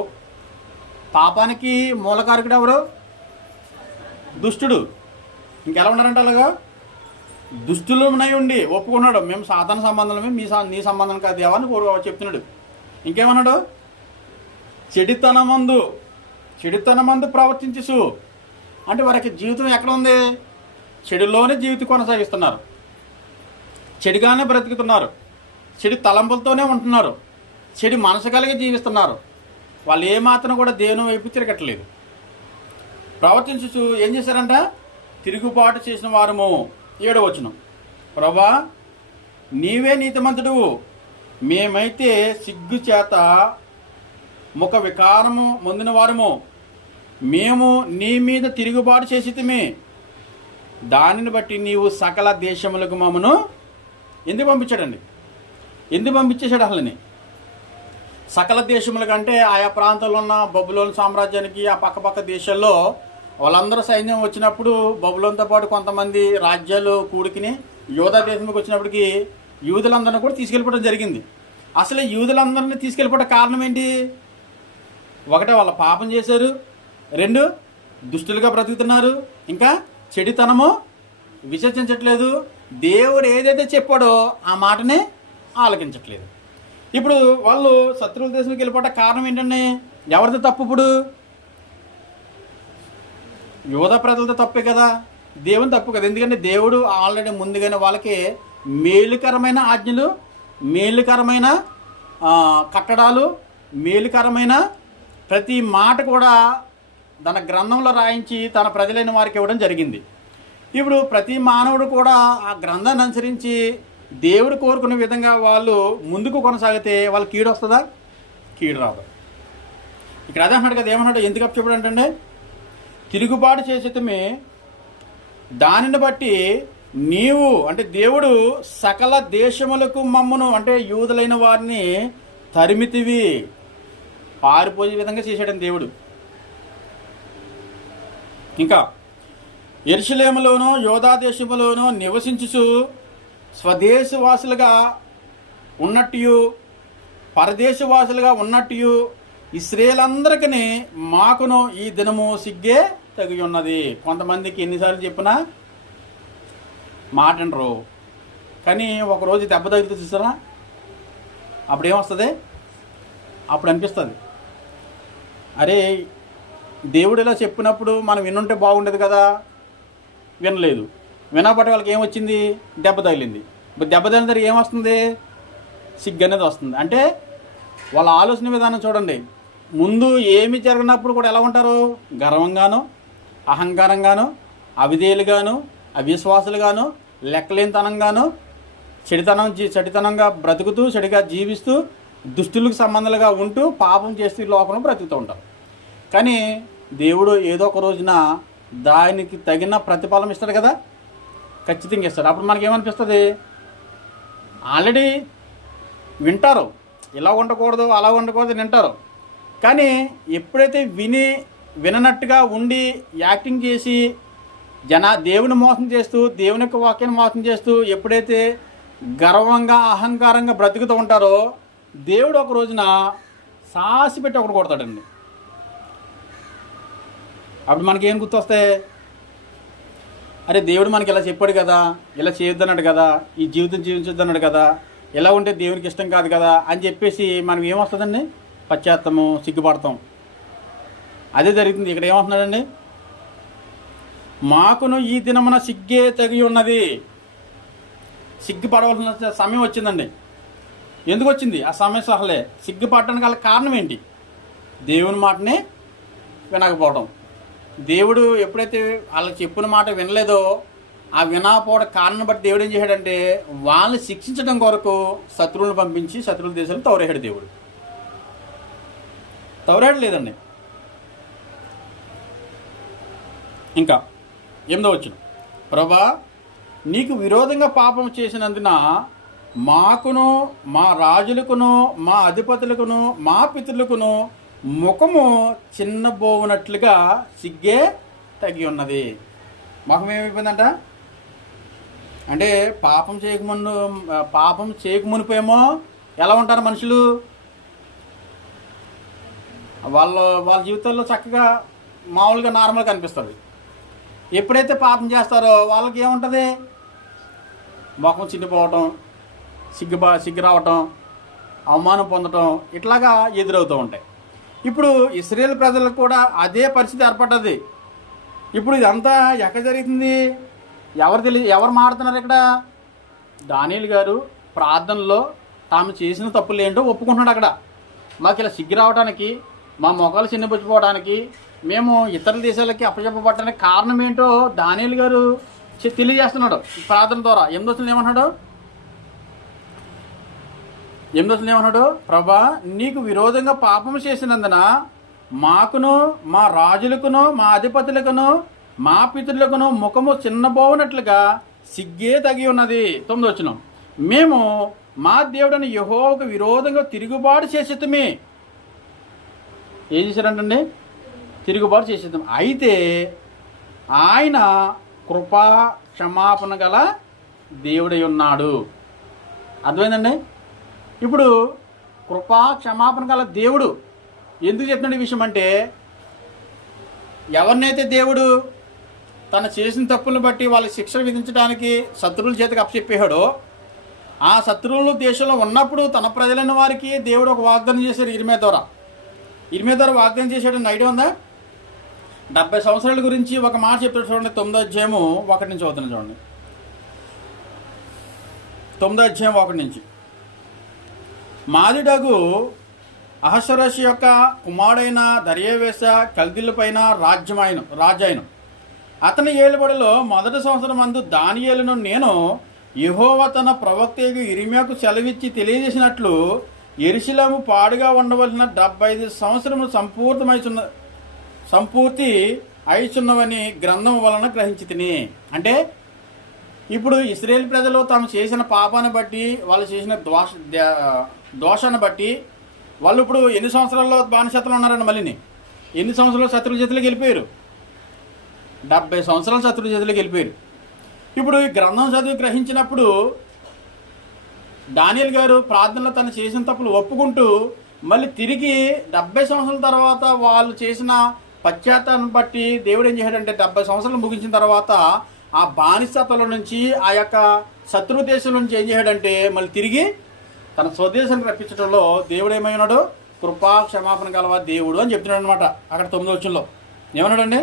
పాపానికి మూలకారకుడు ఎవరు? దుష్టుడు. ఇంకెలా ఉన్నారంట? అలాగా దుష్టులమై ఉండి ఒప్పుకున్నాడు, మేము సాతాన సంబంధమే, నీ సంబంధం కాదు దేవా అని చెప్తున్నాడు. ఇంకేమన్నాడు? చెడుతనమందు ప్రవర్తించు. అంటే వారికి జీవితం ఎక్కడ ఉంది? చెడులోనే జీవితం కొనసాగిస్తున్నారు, చెడుగానే బ్రతుకుతున్నారు, చెడు తలంపులతోనే ఉంటున్నారు, చెడు మనసు కలిగి జీవిస్తున్నారు. వాళ్ళు ఏమాత్రం కూడా దేవుని వైపు తిరగట్లేదు. ప్రవర్తించు ఏం చేశారంట? తిరుగుబాటు చేసిన వారము. 7వ వచనం, ప్రభా నీవే నీతిమంతుడువు, మేమైతే సిగ్గు చేత ముఖ వికారము పొందిన వారము, మేము నీ మీద తిరుగుబాటు చేసితిమి, దానిని బట్టి నీవు సకల దేశములకు మమ్మను ఎందుకు పంపించాడండి? ఎందుకు పంపించేశాడు అసలని? సకల దేశములకు అంటే ఆయా ప్రాంతాల్లో ఉన్న బబులోను సామ్రాజ్యానికి ఆ పక్క దేశాల్లో వాళ్ళందరూ సైన్యం వచ్చినప్పుడు బబులోన్తో పాటు కొంతమంది రాజ్యాలు కూడుకుని యోధా దేశంలోకి వచ్చినప్పటికీ యూదులందరినీ కూడా తీసుకెళ్ళిపోవడం జరిగింది. అసలు యూదులందరినీ తీసుకెళ్ళిపోవడం కారణం ఏంటి? ఒకటే వాళ్ళ పాపం చేశారు, 2 దుష్టులుగా బ్రతుకుతున్నారు, ఇంకా చెడుతనము విసర్జించట్లేదు, దేవుడు ఏదైతే చెప్పాడో ఆ మాటనే ఆలకించట్లేదు. ఇప్పుడు వాళ్ళు శత్రువుల దేశంలోకి వెళ్ళిపోవడం కారణం ఏంటండి? ఎవరిది తప్పు? ఇప్పుడు యోధా ప్రజలతో తప్పే కదా, దేవుని తప్పు కదా. ఎందుకంటే దేవుడు ఆల్రెడీ ముందుగానే వాళ్ళకి మేలుకరమైన ఆజ్ఞలు, మేలుకరమైన కట్టడాలు, మేలుకరమైన ప్రతి మాట కూడా తన గ్రంథంలో రాయించి తన ప్రజలైన వారికి ఇవ్వడం జరిగింది. ఇప్పుడు ప్రతి మానవుడు కూడా ఆ గ్రంథాన్ని అనుసరించి దేవుడు కోరుకునే విధంగా వాళ్ళు ముందుకు కొనసాగితే వాళ్ళ కీడు వస్తుందా? కీడు రాదు. ఇక్కడ అదే అన్నాడు కదా, ఏమన్నాడు? ఎందుకు చెప్పాడు అంటే తిరుగుబాటు చేసేతమే, దానిని బట్టి నీవు అంటే దేవుడు సకల దేశములకు మమ్మను అంటే యూదులైన వారిని తరిమితివి, పారిపోయే విధంగా చేశాడని దేవుడు. ఇంకా యెరూషలేములోనూ యోధా దేశములోనూ నివసించుచు స్వదేశవాసులుగా ఉన్నట్టు పరదేశవాసులుగా ఉన్నట్టు ఇశ్రాయేలందరికీ మాకును ఈ దినము సిగ్గే తగి ఉన్నది. కొంతమందికి ఎన్నిసార్లు చెప్పినా మాటనరు, కానీ ఒకరోజు దెబ్బ తగిలితే చూసారా అప్పుడు ఏమొస్తుంది? అప్పుడు అనిపిస్తుంది, అరే దేవుడు ఇలా చెప్పినప్పుడు మనం వినుంటే బాగుండేది కదా. వినలేదు, వినబట్టి వాళ్ళకి ఏమొచ్చింది? దెబ్బ తగిలింది. ఇప్పుడు దెబ్బ తగిలిన దగ్గర ఏమొస్తుంది? సిగ్గు అనేది వస్తుంది. అంటే వాళ్ళ ఆలోచన విధానం చూడండి, ముందు ఏమి జరిగినప్పుడు కూడా ఎలా ఉంటారు? గర్వంగాను, అహంకారంగాను, అవిధేయులుగాను, అవిశ్వాసులుగాను, లెక్కలేనితనంగాను, చెడుతనంగా బ్రతుకుతూ, చెడుగా జీవిస్తూ, దుష్టులకు సంబంధాలుగా ఉంటూ, పాపం చేస్తూ లోకంలో బ్రతుకుతూ ఉంటారు. కానీ దేవుడు ఏదో ఒక రోజున దానికి తగిన ప్రతిఫలం ఇస్తాడు కదా, ఖచ్చితంగా ఇస్తాడు. అప్పుడు మనకేమనిపిస్తుంది? ఆల్రెడీ వింటారు, ఇలా ఉండకూడదు అలా ఉండకూడదు వింటారు, కానీ ఎప్పుడైతే విననట్టుగా ఉండి యాక్టింగ్ చేసి దేవుని మోసం చేస్తూ, దేవుని యొక్క వాక్యాన్ని మోసం చేస్తూ ఎప్పుడైతే గర్వంగా అహంకారంగా బ్రతుకుతూ ఉంటారో దేవుడు ఒక రోజున సాసి పెట్టి ఒకటి కొడతాడండి. అప్పుడు మనకేం గుర్తొస్తాయి? అరే దేవుడు మనకి ఇలా చెప్పాడు కదా, ఇలా చేయొద్దన్నాడు కదా, ఈ జీవితం జీవించొద్దన్నాడు కదా, ఎలా ఉంటే దేవునికి ఇష్టం కాదు కదా అని చెప్పేసి మనం ఏమొస్తుందండి? పశ్చాత్తాపము, సిగ్గుపడతాం. అదే జరుగుతుంది. ఇక్కడ ఏమంటున్నాడండి? మాకును ఈ దినమున సిగ్గే తగి ఉన్నది. సిగ్గుపడవలసిన సమయం వచ్చిందండి. ఎందుకు వచ్చింది ఆ సమయం? అసలే సిగ్గుపడడానికి గల కారణం ఏంటి? దేవుని మాటని వినకపోవడం. దేవుడు ఎప్పుడైతే వాళ్ళకి చెప్పిన మాట వినలేదో ఆ వినకపోవడం కారణం బట్టి దేవుడు ఏం చేశాడంటే వాళ్ళని శిక్షించడం కొరకు శత్రువులను పంపించి శత్రువుల దేశాలను తవరేహాడు. దేవుడు తవరేహడు లేదండి. ఇంకా 8వ వచనం, ప్రభా నీకు విరోధంగా పాపం చేసినందున మాకును, మా రాజులకును, మా అధిపతులకును, మా పితరులకును ముఖము చిన్నబోవునట్లుగా సిగ్గే తగి ఉన్నది. ముఖం ఏమైపోయిందంట అంటే పాపం చేయకమునిపేమో ఎలా ఉంటారు మనుషులు? వాళ్ళ జీవితాల్లో చక్కగా మామూలుగా నార్మల్గా కనిపిస్తుంది. ఎప్పుడైతే పాపం చేస్తారో వాళ్ళకి ఏముంటుంది? ముఖం చిన్నిపోవటం, సిగ్గు రావటం, అవమానం పొందటం ఇట్లాగా ఎదురవుతూ ఉంటాయి. ఇప్పుడు ఇశ్రాయేలు ప్రజలకు కూడా అదే పరిస్థితి ఏర్పడ్డది. ఇప్పుడు ఇదంతా ఎక్కడ జరుగుతుంది? ఎవరు మాడుతున్నారు ఇక్కడ? దానియేలు గారు ప్రార్థనలో తాము చేసిన తప్పులు ఏంటో ఒప్పుకుంటున్నాడు. అక్కడ మాకు ఇలా సిగ్గు రావడానికి, మా మొఖాలు చిన్నపుచ్చిపోవడానికి, మేము ఇతర దేశాలకి అప్పచెప్పబట్టడానికి కారణం ఏంటో దానియేలు గారు తెలియజేస్తున్నాడు ప్రార్థన ద్వారా. 8వ ఏమన్నాడు? ప్రభా, నీకు విరోధంగా పాపం చేసినందున మాకును, మా రాజులకును, మా అధిపతులకును, మా పితరులకును ముఖము చిన్నబోనట్లుగా సిగ్గే తగి ఉన్నది. 9వ మేము మా దేవుడిని యెహోవాకు విరోధంగా తిరుగుబాటు చేసేద్దామే. ఏం చేశారంటండి? తిరుగుబాటు చేసేద్దాం. అయితే ఆయన కృపా క్షమాపణ గల దేవుడై ఉన్నాడు. అర్థమైందండి? ఇప్పుడు కృపా క్షమాపణ గల దేవుడు ఎందుకు చెప్తున్నాడు ఈ విషయం అంటే, ఎవరినైతే దేవుడు తను చేసిన తప్పులను బట్టి వాళ్ళకి శిక్ష విధించడానికి శత్రువుల చేతికి అప్పచెప్పేశాడో, ఆ శత్రువులు దేశంలో ఉన్నప్పుడు తన ప్రజలైన వారికి దేవుడు ఒక వాగ్దానం చేశాడు. ఇర్మియా ద్వారా వాగ్దానం చేశాడు. ఐడియా ఉందా? 70 సంవత్సరాల గురించి ఒక మాట చెప్తాడు చూడండి. 9వ అధ్యాయము 1 నుంచి అవుతుంది చూడండి. 9వ అధ్యాయం 1 నుంచి. మాదిడగు అహశ్వరషు యొక్క కుమారుడైన దర్యావేష కల్దీయులపైన రాజైన అతని ఏలుబడిలో మొదటి సంవత్సరం మందు దానియేలును నేను యెహోవా తన ప్రవక్తయగు ఇర్మియాకు సెలవిచ్చి తెలియజేసినట్లు యెరూషలేము పాడుగా ఉండవలసిన 75 సంవత్సరములు సంపూర్తి అయిచున్నవని గ్రంథం వలన గ్రహించి తిని. అంటే ఇప్పుడు ఇశ్రాయేలు ప్రజలు తాము చేసిన పాపాన్ని బట్టి, వాళ్ళు చేసిన దోషాన్ని బట్టి వాళ్ళు ఇప్పుడు ఎన్ని సంవత్సరాల్లో బానిసత్వం ఉన్నారని మళ్ళీ ఎన్ని సంవత్సరాలు శత్రువుల చేతులకు వెళ్ళిపోయారు? 70 సంవత్సరాలు శత్రువుల చేతులకు వెళ్ళిపోయారు. ఇప్పుడు ఈ గ్రంథం చదివి గ్రహించినప్పుడు దానియేలు గారు ప్రార్థనలో తను చేసిన తప్పులు ఒప్పుకుంటూ మళ్ళీ తిరిగి 70 సంవత్సరాల తర్వాత వాళ్ళు చేసిన పశ్చాత్తాన్ని బట్టి దేవుడు ఏం చేశాడంటే 70 సంవత్సరాలు ముగించిన తర్వాత ఆ బానిసత్వంలో నుంచి, ఆ యొక్క శత్రు దేశం నుంచి ఏం చేశాడంటే మళ్ళీ తిరిగి తన స్వదేశాన్ని రప్పించడంలో దేవుడు ఏమైనాడు? కృపా క్షమాపణ గలవా దేవుడు అని చెప్తున్నాడు అనమాట. అక్కడ 9వ వచనంలో ఏమన్నాడండి?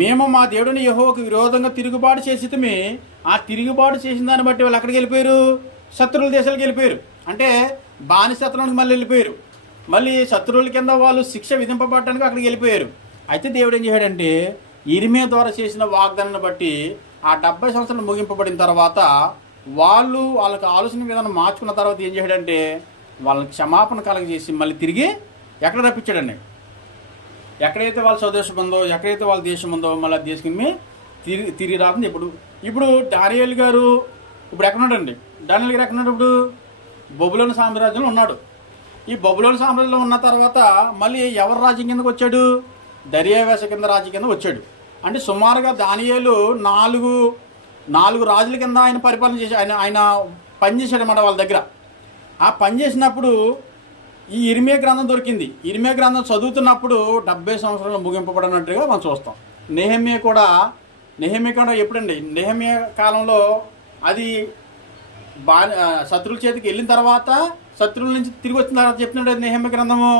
మేము మా దేవుడిని యెహోవాకు విరోధంగా తిరుగుబాటు చేసిమే. ఆ తిరుగుబాటు చేసిన దాన్ని బట్టి వాళ్ళు ఎక్కడికి వెళ్ళిపోయారు? శత్రువుల దేశాలకు వెళ్ళిపోయారు. అంటే బానిసత్వానికి మళ్ళీ వెళ్ళిపోయారు. మళ్ళీ శత్రువుల కింద వాళ్ళు శిక్ష విధింపబడటానికి అక్కడికి వెళ్ళిపోయారు. అయితే దేవుడు ఏం చేశాడంటే ఇర్మియా ద్వారా చేసిన వాగ్దానాన్ని బట్టి ఆ 70 సంవత్సరాలు ముగింపబడిన తర్వాత వాళ్ళకి ఆలోచన విధానం మార్చుకున్న తర్వాత ఏం చేశాడంటే వాళ్ళకి క్షమాపణ కలగజేసి మళ్ళీ తిరిగి ఎక్కడ రప్పించాడండి? ఎక్కడైతే వాళ్ళ స్వదేశం ఉందో, ఎక్కడైతే వాళ్ళ దేశం ఉందో మళ్ళీ దేశం తిరిగి రాకుండా ఇప్పుడు దానియేలు గారు ఇప్పుడు ఎక్కడున్నాడండి? దానియేలు గారు ఎక్కడున్నాడు? ఇప్పుడు బబులోను సామ్రాజ్యంలో ఉన్నాడు. ఈ బబులోను సామ్రాజ్యంలో ఉన్న తర్వాత మళ్ళీ ఎవరి రాజ్యం కిందకు వచ్చాడు? దర్యావేష కింద రాజ్యం కింద వచ్చాడు. అంటే సుమారుగా దానియేలు నాలుగు రాజుల కింద ఆయన పరిపాలన చేసి ఆయన పనిచేశాడు అన్నమాట వాళ్ళ దగ్గర. ఆ పని చేసినప్పుడు ఈ ఇర్మియా గ్రంథం దొరికింది. ఇర్మియా గ్రంథం చదువుతున్నప్పుడు 70 సంవత్సరాలు ముగింపబడినట్టుగా మనం చూస్తాం. నెహెమ్యా కూడా ఎప్పుడండి? నెహెమ్యా కాలంలో అది శత్రువుల చేతికి వెళ్ళిన తర్వాత, శత్రువుల నుంచి తిరిగి వచ్చిన తర్వాత చెప్తున్నాడు నెహెమ్యా గ్రంథము.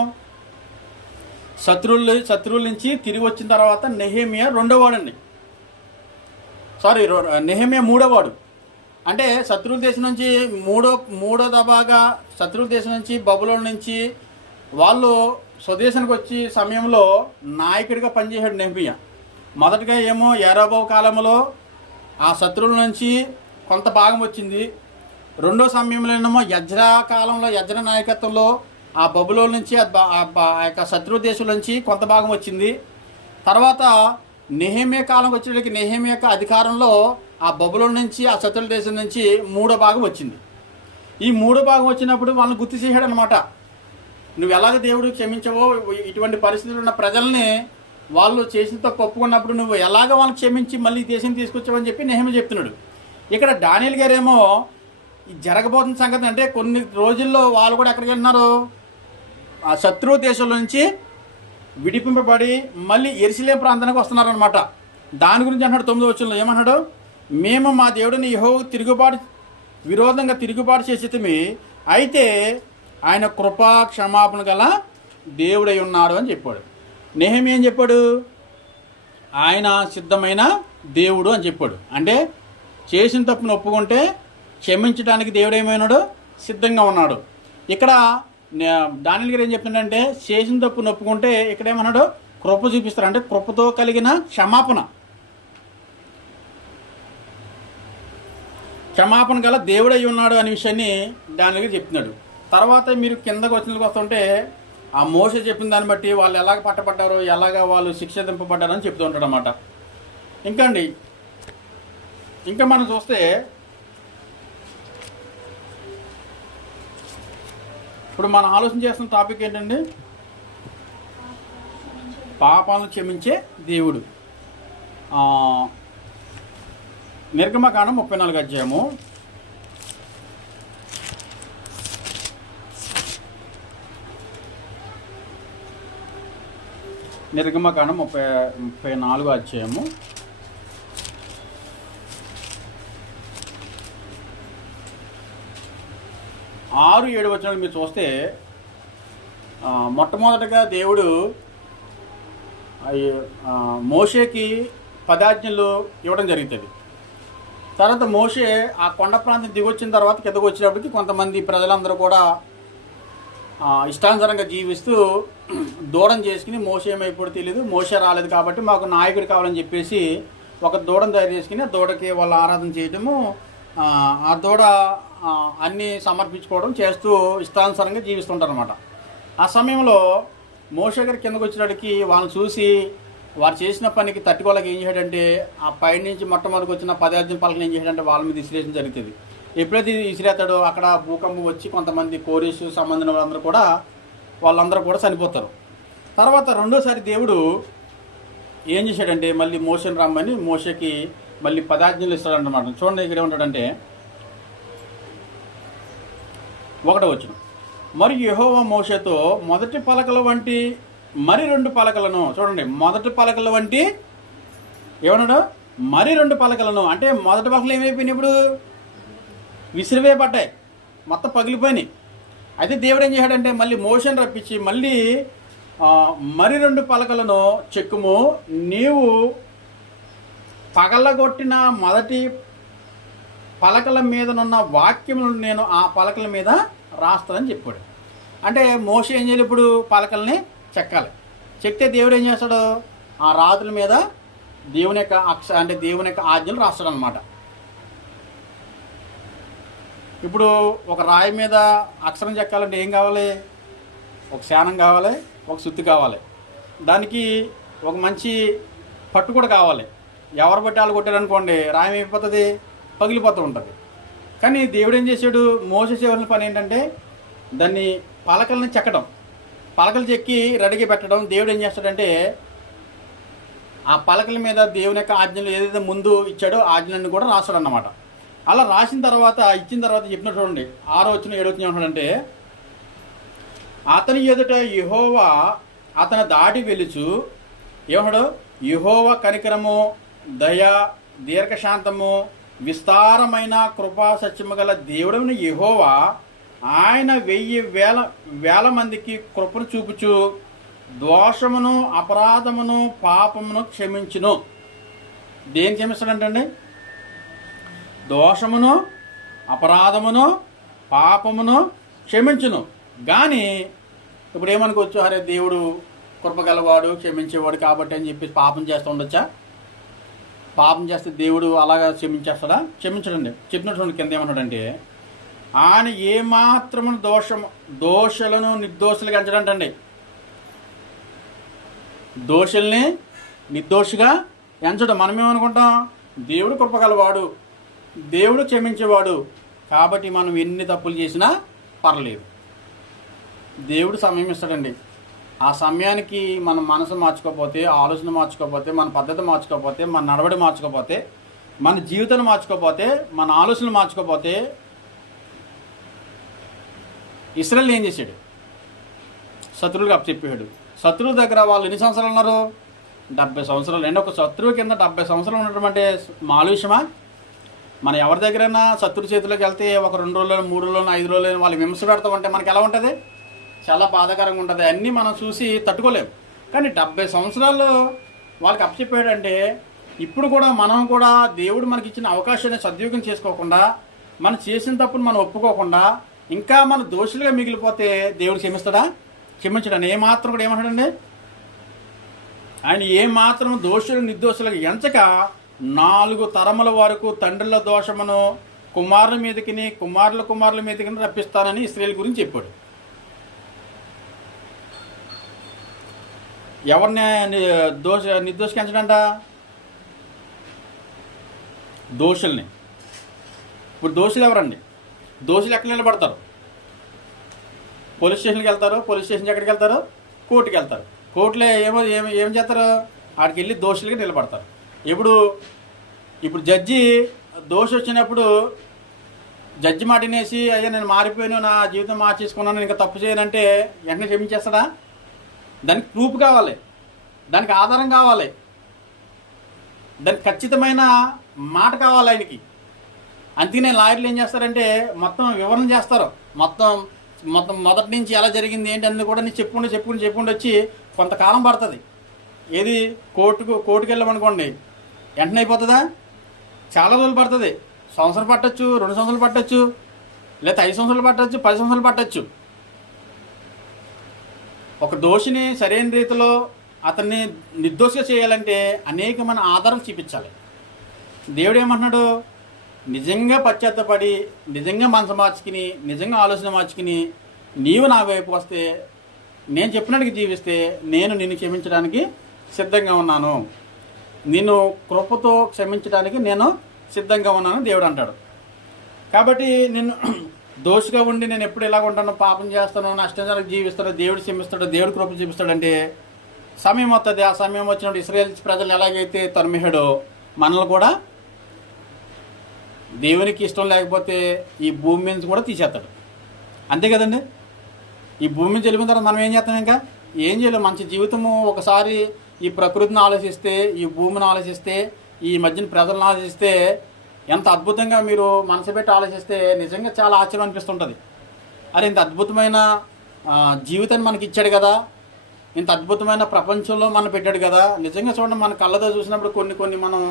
శత్రువుల నుంచి తిరిగి వచ్చిన తర్వాత నెహెమ్యా రెండోవాడండి. నెహెమ్యా మూడోవాడు. అంటే శత్రువుల దేశం నుంచి మూడో దబాగా శత్రువుల దేశం నుంచి బబులోను నుంచి వాళ్ళు స్వదేశానికి వచ్చి సమయంలో నాయకుడిగా పనిచేశాడు నెహెమ్యా. మొదటగా ఏమో యారోబావు కాలంలో ఆ శత్రువుల నుంచి కొంత భాగం వచ్చింది. రెండో సమయంలో ఏమో యజ్రా కాలంలో, యజ్రా నాయకత్వంలో ఆ బబులోను నుంచి ఆ యొక్క శత్రు దేశం నుంచి కొంత భాగం వచ్చింది. తర్వాత నెహెమ్యా కాలం వచ్చేటికి నెహెమ్యా యొక్క అధికారంలో ఆ బబులోను నుంచి, ఆ శత్రుల దేశం నుంచి మూడో భాగం వచ్చింది. ఈ మూడో భాగం వచ్చినప్పుడు వాళ్ళని గుర్తు చేశాడు అనమాట. నువ్వు ఎలాగ దేవుడు క్షమించవో, ఇటువంటి పరిస్థితులు ఉన్న ప్రజల్ని వాళ్ళు చేసిన తప్పు ఒప్పుకున్నప్పుడు నువ్వు ఎలాగ వాళ్ళని క్షమించి మళ్ళీ దేశం తీసుకొచ్చావని చెప్పి నెహెమ్యా చెప్తున్నాడు. ఇక్కడ దానియేలు గారేమో జరగబోతున్న సంగతి అంటే కొన్ని రోజుల్లో వాళ్ళు కూడా ఎక్కడికి వెళ్ళినారు? ఆ శత్రు దేశంలో నుంచి విడిపింపబడి మళ్ళీ యెరూషలేము ప్రాంతానికి వస్తున్నారనమాట. దాని గురించి అన్నాడు 9వ వచనంలో. ఏమన్నాడు? మేము మా దేవుడిని యెహోవాకు విరోధంగా తిరుగుబాటు చేసేతమి, అయితే ఆయన కృపా క్షమాపణ గల దేవుడై ఉన్నాడు అని చెప్పాడు. నెహెమీయా ఏం చెప్పాడు? ఆయన సిద్ధమైన దేవుడు అని చెప్పాడు. అంటే చేసిన తప్పును ఒప్పుకుంటే క్షమించడానికి దేవుడు ఏమైనాడు? సిద్ధంగా ఉన్నాడు. ఇక్కడ దానియల్ గారు ఏం చెప్తున్నాడంటే చేసిన తప్పును ఒప్పుకుంటే ఇక్కడ ఏమన్నాడు? కృప చూపిస్తారు. అంటే కృపతో కలిగిన క్షమాపణ గల దేవుడై ఉన్నాడు అనే విషయాన్ని దానియల్ గారు చెప్తున్నాడు. తర్వాత మీరు కిందకు వచ్చినకి వస్తుంటే ఆ మోషే చెప్పిన దాన్ని బట్టి వాళ్ళు ఎలాగ పట్టబడ్డారు, ఎలాగ వాళ్ళు శిక్షింపబడ్డారు అని చెప్తూ ఉంటాడు అన్నమాట. ఇంకా మనం చూస్తే ఇప్పుడు మనం ఆలోచన చేస్తున్న టాపిక్ ఏంటండి? పాపాలను క్షమించే దేవుడు. నిర్గమకాండం 34 అధ్యాయము. నిర్గమకాండం 34 అధ్యాయము 6-7 వచనాలు మీరు చూస్తే మొట్టమొదటగా దేవుడు మోషేకి 10 ఆజ్ఞలు ఇవ్వడం జరుగుతుంది. తర్వాత మోషే ఆ కొండ ప్రాంతం దిగొచ్చిన తర్వాత కిందకు వచ్చేటప్పటికి కొంతమంది ప్రజలందరూ కూడా ఇష్టానుసారంగా జీవిస్తూ దూడం చేసుకుని, మోషే ఏమైపోయాడో తెలియదు, మోషే రాలేదు కాబట్టి మాకు నాయకుడు కావాలని చెప్పేసి ఒక దూడను తయారు చేసుకుని ఆ దూడకి వాళ్ళు ఆరాధన చేయటము, ఆ దూడ అన్నీ సమర్పించుకోవడం చేస్తూ ఇష్టానుసారంగా జీవిస్తుంటారు అనమాట. ఆ సమయంలో మోషే గారి కిందకు వచ్చేటప్పటికి వాళ్ళని చూసి వారు చేసిన పనికి తట్టుకోలేక ఏం చేయడంటే ఆ పైన నుంచి మొట్టమొదటికి వచ్చిన 10 ఆజ్ఞల పలకలు ఏం చేయడంటే వాళ్ళ మీద విసిరేయడం జరుగుతుంది. ఎప్పుడైతే విసిరేస్తాడో అక్కడ భూకంపం వచ్చి కొంతమంది కోరేసు సంబంధించిన వాళ్ళందరూ కూడా చనిపోతారు. తర్వాత రెండోసారి దేవుడు ఏం చేశాడంటే మళ్ళీ మోషేని రమ్మని మోషేకి మళ్ళీ 10 ఆజ్ఞలు ఇస్తాడన్నమాట. చూడండి ఇక్కడ ఏమంటాడంటే 1వ వచనం, మరియు యెహోవా మోషేతో మొదటి పలకల వంటి మరి 2 పలకలను, చూడండి మొదటి పలకల వంటి ఏమన్నాడు? మరి 2 పలకలను. అంటే మొదటి పలకలు ఏమైపోయినాయి? ఇప్పుడు విసిరివేయబడ్డాయి, మొత్తం పగిలిపోయినాయి. అయితే దేవుడు ఏం చేశాడంటే మళ్ళీ మోషేని రప్పించి మళ్ళీ మరి 2 పలకలను చెక్కుము, నీవు పగలగొట్టిన మొదటి పలకల మీదనున్న వాక్యములను నేను ఆ పలకల మీద రాస్తానని చెప్పాడు. అంటే మోషే ఏం చేయాలి? ఇప్పుడు పలకల్ని చెక్కాలి. చెక్కితే దేవుడు ఏం చేస్తాడు? ఆ రాతుల మీద దేవుని యొక్క ఆజ్ఞలు రాస్తాడు అనమాట. ఇప్పుడు ఒక రాయి మీద అక్షరం చెక్కాలంటే ఏం కావాలి? ఒక శానం కావాలి, ఒక సుత్తి కావాలి, దానికి ఒక మంచి పట్టు కూడా కావాలి. ఎవరు బట్టి వాళ్ళు కొట్టారనుకోండి రాయి అయిపోతుంది, పగిలిపోతూ ఉంటుంది. కానీ దేవుడు ఏం చేశాడు? మోసే చేయవలసిన పని ఏంటంటే దాన్ని పలకల్ని చెక్కడం, పలకలు చెక్కి రెడీగా పెట్టడం. దేవుడు ఏం చేస్తాడంటే ఆ పలకల మీద దేవుని యొక్క ఆజ్ఞలు ఏదైతే ముందు ఇచ్చాడో ఆజ్ఞలన్నీ కూడా రాస్తాడు అన్నమాట. అలా రాసిన తర్వాత ఇచ్చిన తర్వాత చెప్పిన చూడండి 6వ వచనం 7వ వచనం ఏమంటాడంటే అతని ఎదుట యెహోవా అతని దాటి వెలుచు ఏమన్నాడు? యెహోవా కనికరము, దయ, దీర్ఘశాంతము, విస్తారమైన కృపా సత్యము గల దేవుడైన యెహోవా ఆయన 1000 మందికి కృపను చూపుచు దోషమును, అపరాధమును, పాపమును క్షమించును. దేని క్షమిస్తాడంటండి? దోషమును, అపరాధమును, పాపమును క్షమించును. కానీ ఇప్పుడు ఏమనుకోవచ్చు, అరే దేవుడు కృపగలవాడు, క్షమించేవాడు కాబట్టి అని చెప్పి పాపం చేస్తూ ఉండొచ్చా? పాపం చేస్తే దేవుడు అలాగా క్షమించేస్తాడా? క్షమించడండి. చెప్పినటువంటి కింద ఏమన్నాడంటే ఆయన ఏమాత్రము దోషులను నిర్దోషులుగా ఎంచడంటండి. దోషుల్ని నిర్దోషిగా ఎంచడం. మనమేమనుకుంటాం? దేవుడు కృపగలవాడు, దేవుడు క్షమించేవాడు కాబట్టి మనం ఎన్ని తప్పులు చేసినా పర్లేదు. దేవుడు సమయం ఇస్తాడండి. ఆ సమయానికి మన మనసు మార్చుకోకపోతే, ఆలోచన మార్చుకోకపోతే, మన పద్ధతి మార్చుకోకపోతే, మన నడవడి మార్చుకోకపోతే, మన జీవితాన్ని మార్చుకోకపోతే, మన ఆలోచనలు మార్చుకోకపోతే ఇశ్రాయేలు ఏం చేశాడు? శత్రువులకు అప్పచెప్పాడు. శత్రువు దగ్గర వాళ్ళు ఎన్ని సంవత్సరాలు ఉన్నారు? 70 సంవత్సరాలు. ఒక శత్రువు కింద 70 సంవత్సరాలు ఉండటం అంటే మామూలు విషయమా? మనం ఎవరి దగ్గరైనా శత్రు చేతిలోకి వెళ్తే ఒక 2 రోజులు 3 రోజులు 5 రోజులు వాళ్ళు విమర్శ పెడతా ఉంటే మనకి ఎలా ఉంటుంది? చాలా బాధాకరంగా ఉంటుంది. అన్నీ మనం చూసి తట్టుకోలేము. కానీ 70 సంవత్సరాలు వాళ్ళకి అప్పచెప్పాడంటే ఇప్పుడు కూడా మనం కూడా దేవుడు మనకి ఇచ్చిన అవకాశాన్ని సద్వినియోగం చేసుకోకుండా, మనం చేసిన తప్పును మనం ఒప్పుకోకుండా ఇంకా మన దోషులుగా మిగిలిపోతే దేవుడు క్షమిస్తాడా? క్షమించడాన్ని ఏమాత్రం కూడా ఏమంటాడండి? ఆయన ఏమాత్రం దోషులు నిర్దోషులకు ఎంచక 4 తరముల వరకు తండ్రుల దోషమును కుమారుల మీదకిని కుమారుల మీదకిని రప్పిస్తానని ఇశ్రాయేలు గురించి చెప్పాడు. ఎవరిని నిర్దోషికి ఎంచడంట? దోషుల్ని. ఇప్పుడు దోషులు ఎవరండి? దోషులు ఎక్కడ నిలబడతారు? పోలీస్ స్టేషన్కి వెళ్తారు. పోలీస్ స్టేషన్ ఎక్కడికి వెళ్తారు? కోర్టుకి వెళ్తారు. కోర్టులో ఏం చేస్తారు? ఆడికి వెళ్ళి దోషులుగా నిలబడతారు. ఇప్పుడు జడ్జి దోషి వచ్చినప్పుడు జడ్జి మాట వినేసి అయ్యా నేను మారిపోయాను, నా జీవితం మార్చేసుకున్నాను, ఇంకా తప్పు చేయనంటే వెంటనే క్షమించేస్తాడా? దానికి ప్రూఫ్ కావాలి, దానికి ఆధారం కావాలి, దానికి ఖచ్చితమైన మాట కావాలి ఆయనకి. అందుకనే లాయర్లు ఏం చేస్తారంటే మొత్తం వివరణ చేస్తారు. మొత్తం మొదటి నుంచి ఎలా జరిగింది ఏంటి అన్నీ కూడా చెప్పుకుంటూ వచ్చి కొంతకాలం పడుతుంది. ఏది కోర్టుకు వెళ్ళమనుకోండి, వెంటనే అయిపోతుందా? చాలా రోజులు పడుతుంది. సంవత్సరం పట్టచ్చు, 2 సంవత్సరాలు పట్టచ్చు, లేదా 5 సంవత్సరాలు పట్టచ్చు, 10 సంవత్సరాలు పట్టచ్చు. ఒక దోషిని సరైన రీతిలో అతన్ని నిర్దోషిగా చేయాలంటే అనేకమైన ఆధారాలు చూపించాలి. దేవుడు ఏమంటున్నాడు? నిజంగా పశ్చాత్తపడి, నిజంగా మనసు మార్చుకుని, నిజంగా ఆలోచన మార్చుకుని నీవు నా వైపు వస్తే, నేను చెప్పినట్టుగా జీవిస్తే నేను నిన్ను క్షమించడానికి సిద్ధంగా ఉన్నాను, నిన్ను కృపతో క్షమించడానికి నేను సిద్ధంగా ఉన్నాను దేవుడు అంటాడు. కాబట్టి నేను దోషిగా ఉండి నేను ఎప్పుడు ఇలాగ ఉంటాను, పాపం చేస్తాను, నష్టానికి జీవిస్తాడు, దేవుడు క్షమిస్తాడు, దేవుడు కృప చూపిస్తాడంటే సమయం వస్తుంది. ఆ సమయం వచ్చినప్పుడు ఇశ్రాయేల్ ప్రజలను ఎలాగైతే తరిమేశాడో మనల్ని కూడా దేవునికి ఇష్టం లేకపోతే ఈ భూమి నుంచి కూడా తీసేస్తాడు. అంతే కదండి? ఈ భూమి నుంచి వెళ్ళిన తర్వాత మనం ఏం చేస్తాం? ఇంకా ఏం చేయలేము. మంచి జీవితము ఒకసారి ఈ ప్రకృతిని ఆలోచిస్తే, ఈ భూమిని ఆలోచిస్తే, ఈ మధ్యన ప్రజలను ఆలోచిస్తే, ఎంత అద్భుతంగా మీరు మనసు పెట్టి ఆలోచిస్తే నిజంగా చాలా ఆశ్చర్యం అనిపిస్తుంటుంది. అరే ఇంత అద్భుతమైన జీవితాన్ని మనకి ఇచ్చాడు కదా, ఇంత అద్భుతమైన ప్రపంచంలో మనం పెట్టాడు కదా. నిజంగా చూడండి, మన కళ్ళతో చూసినప్పుడు కొన్ని మనం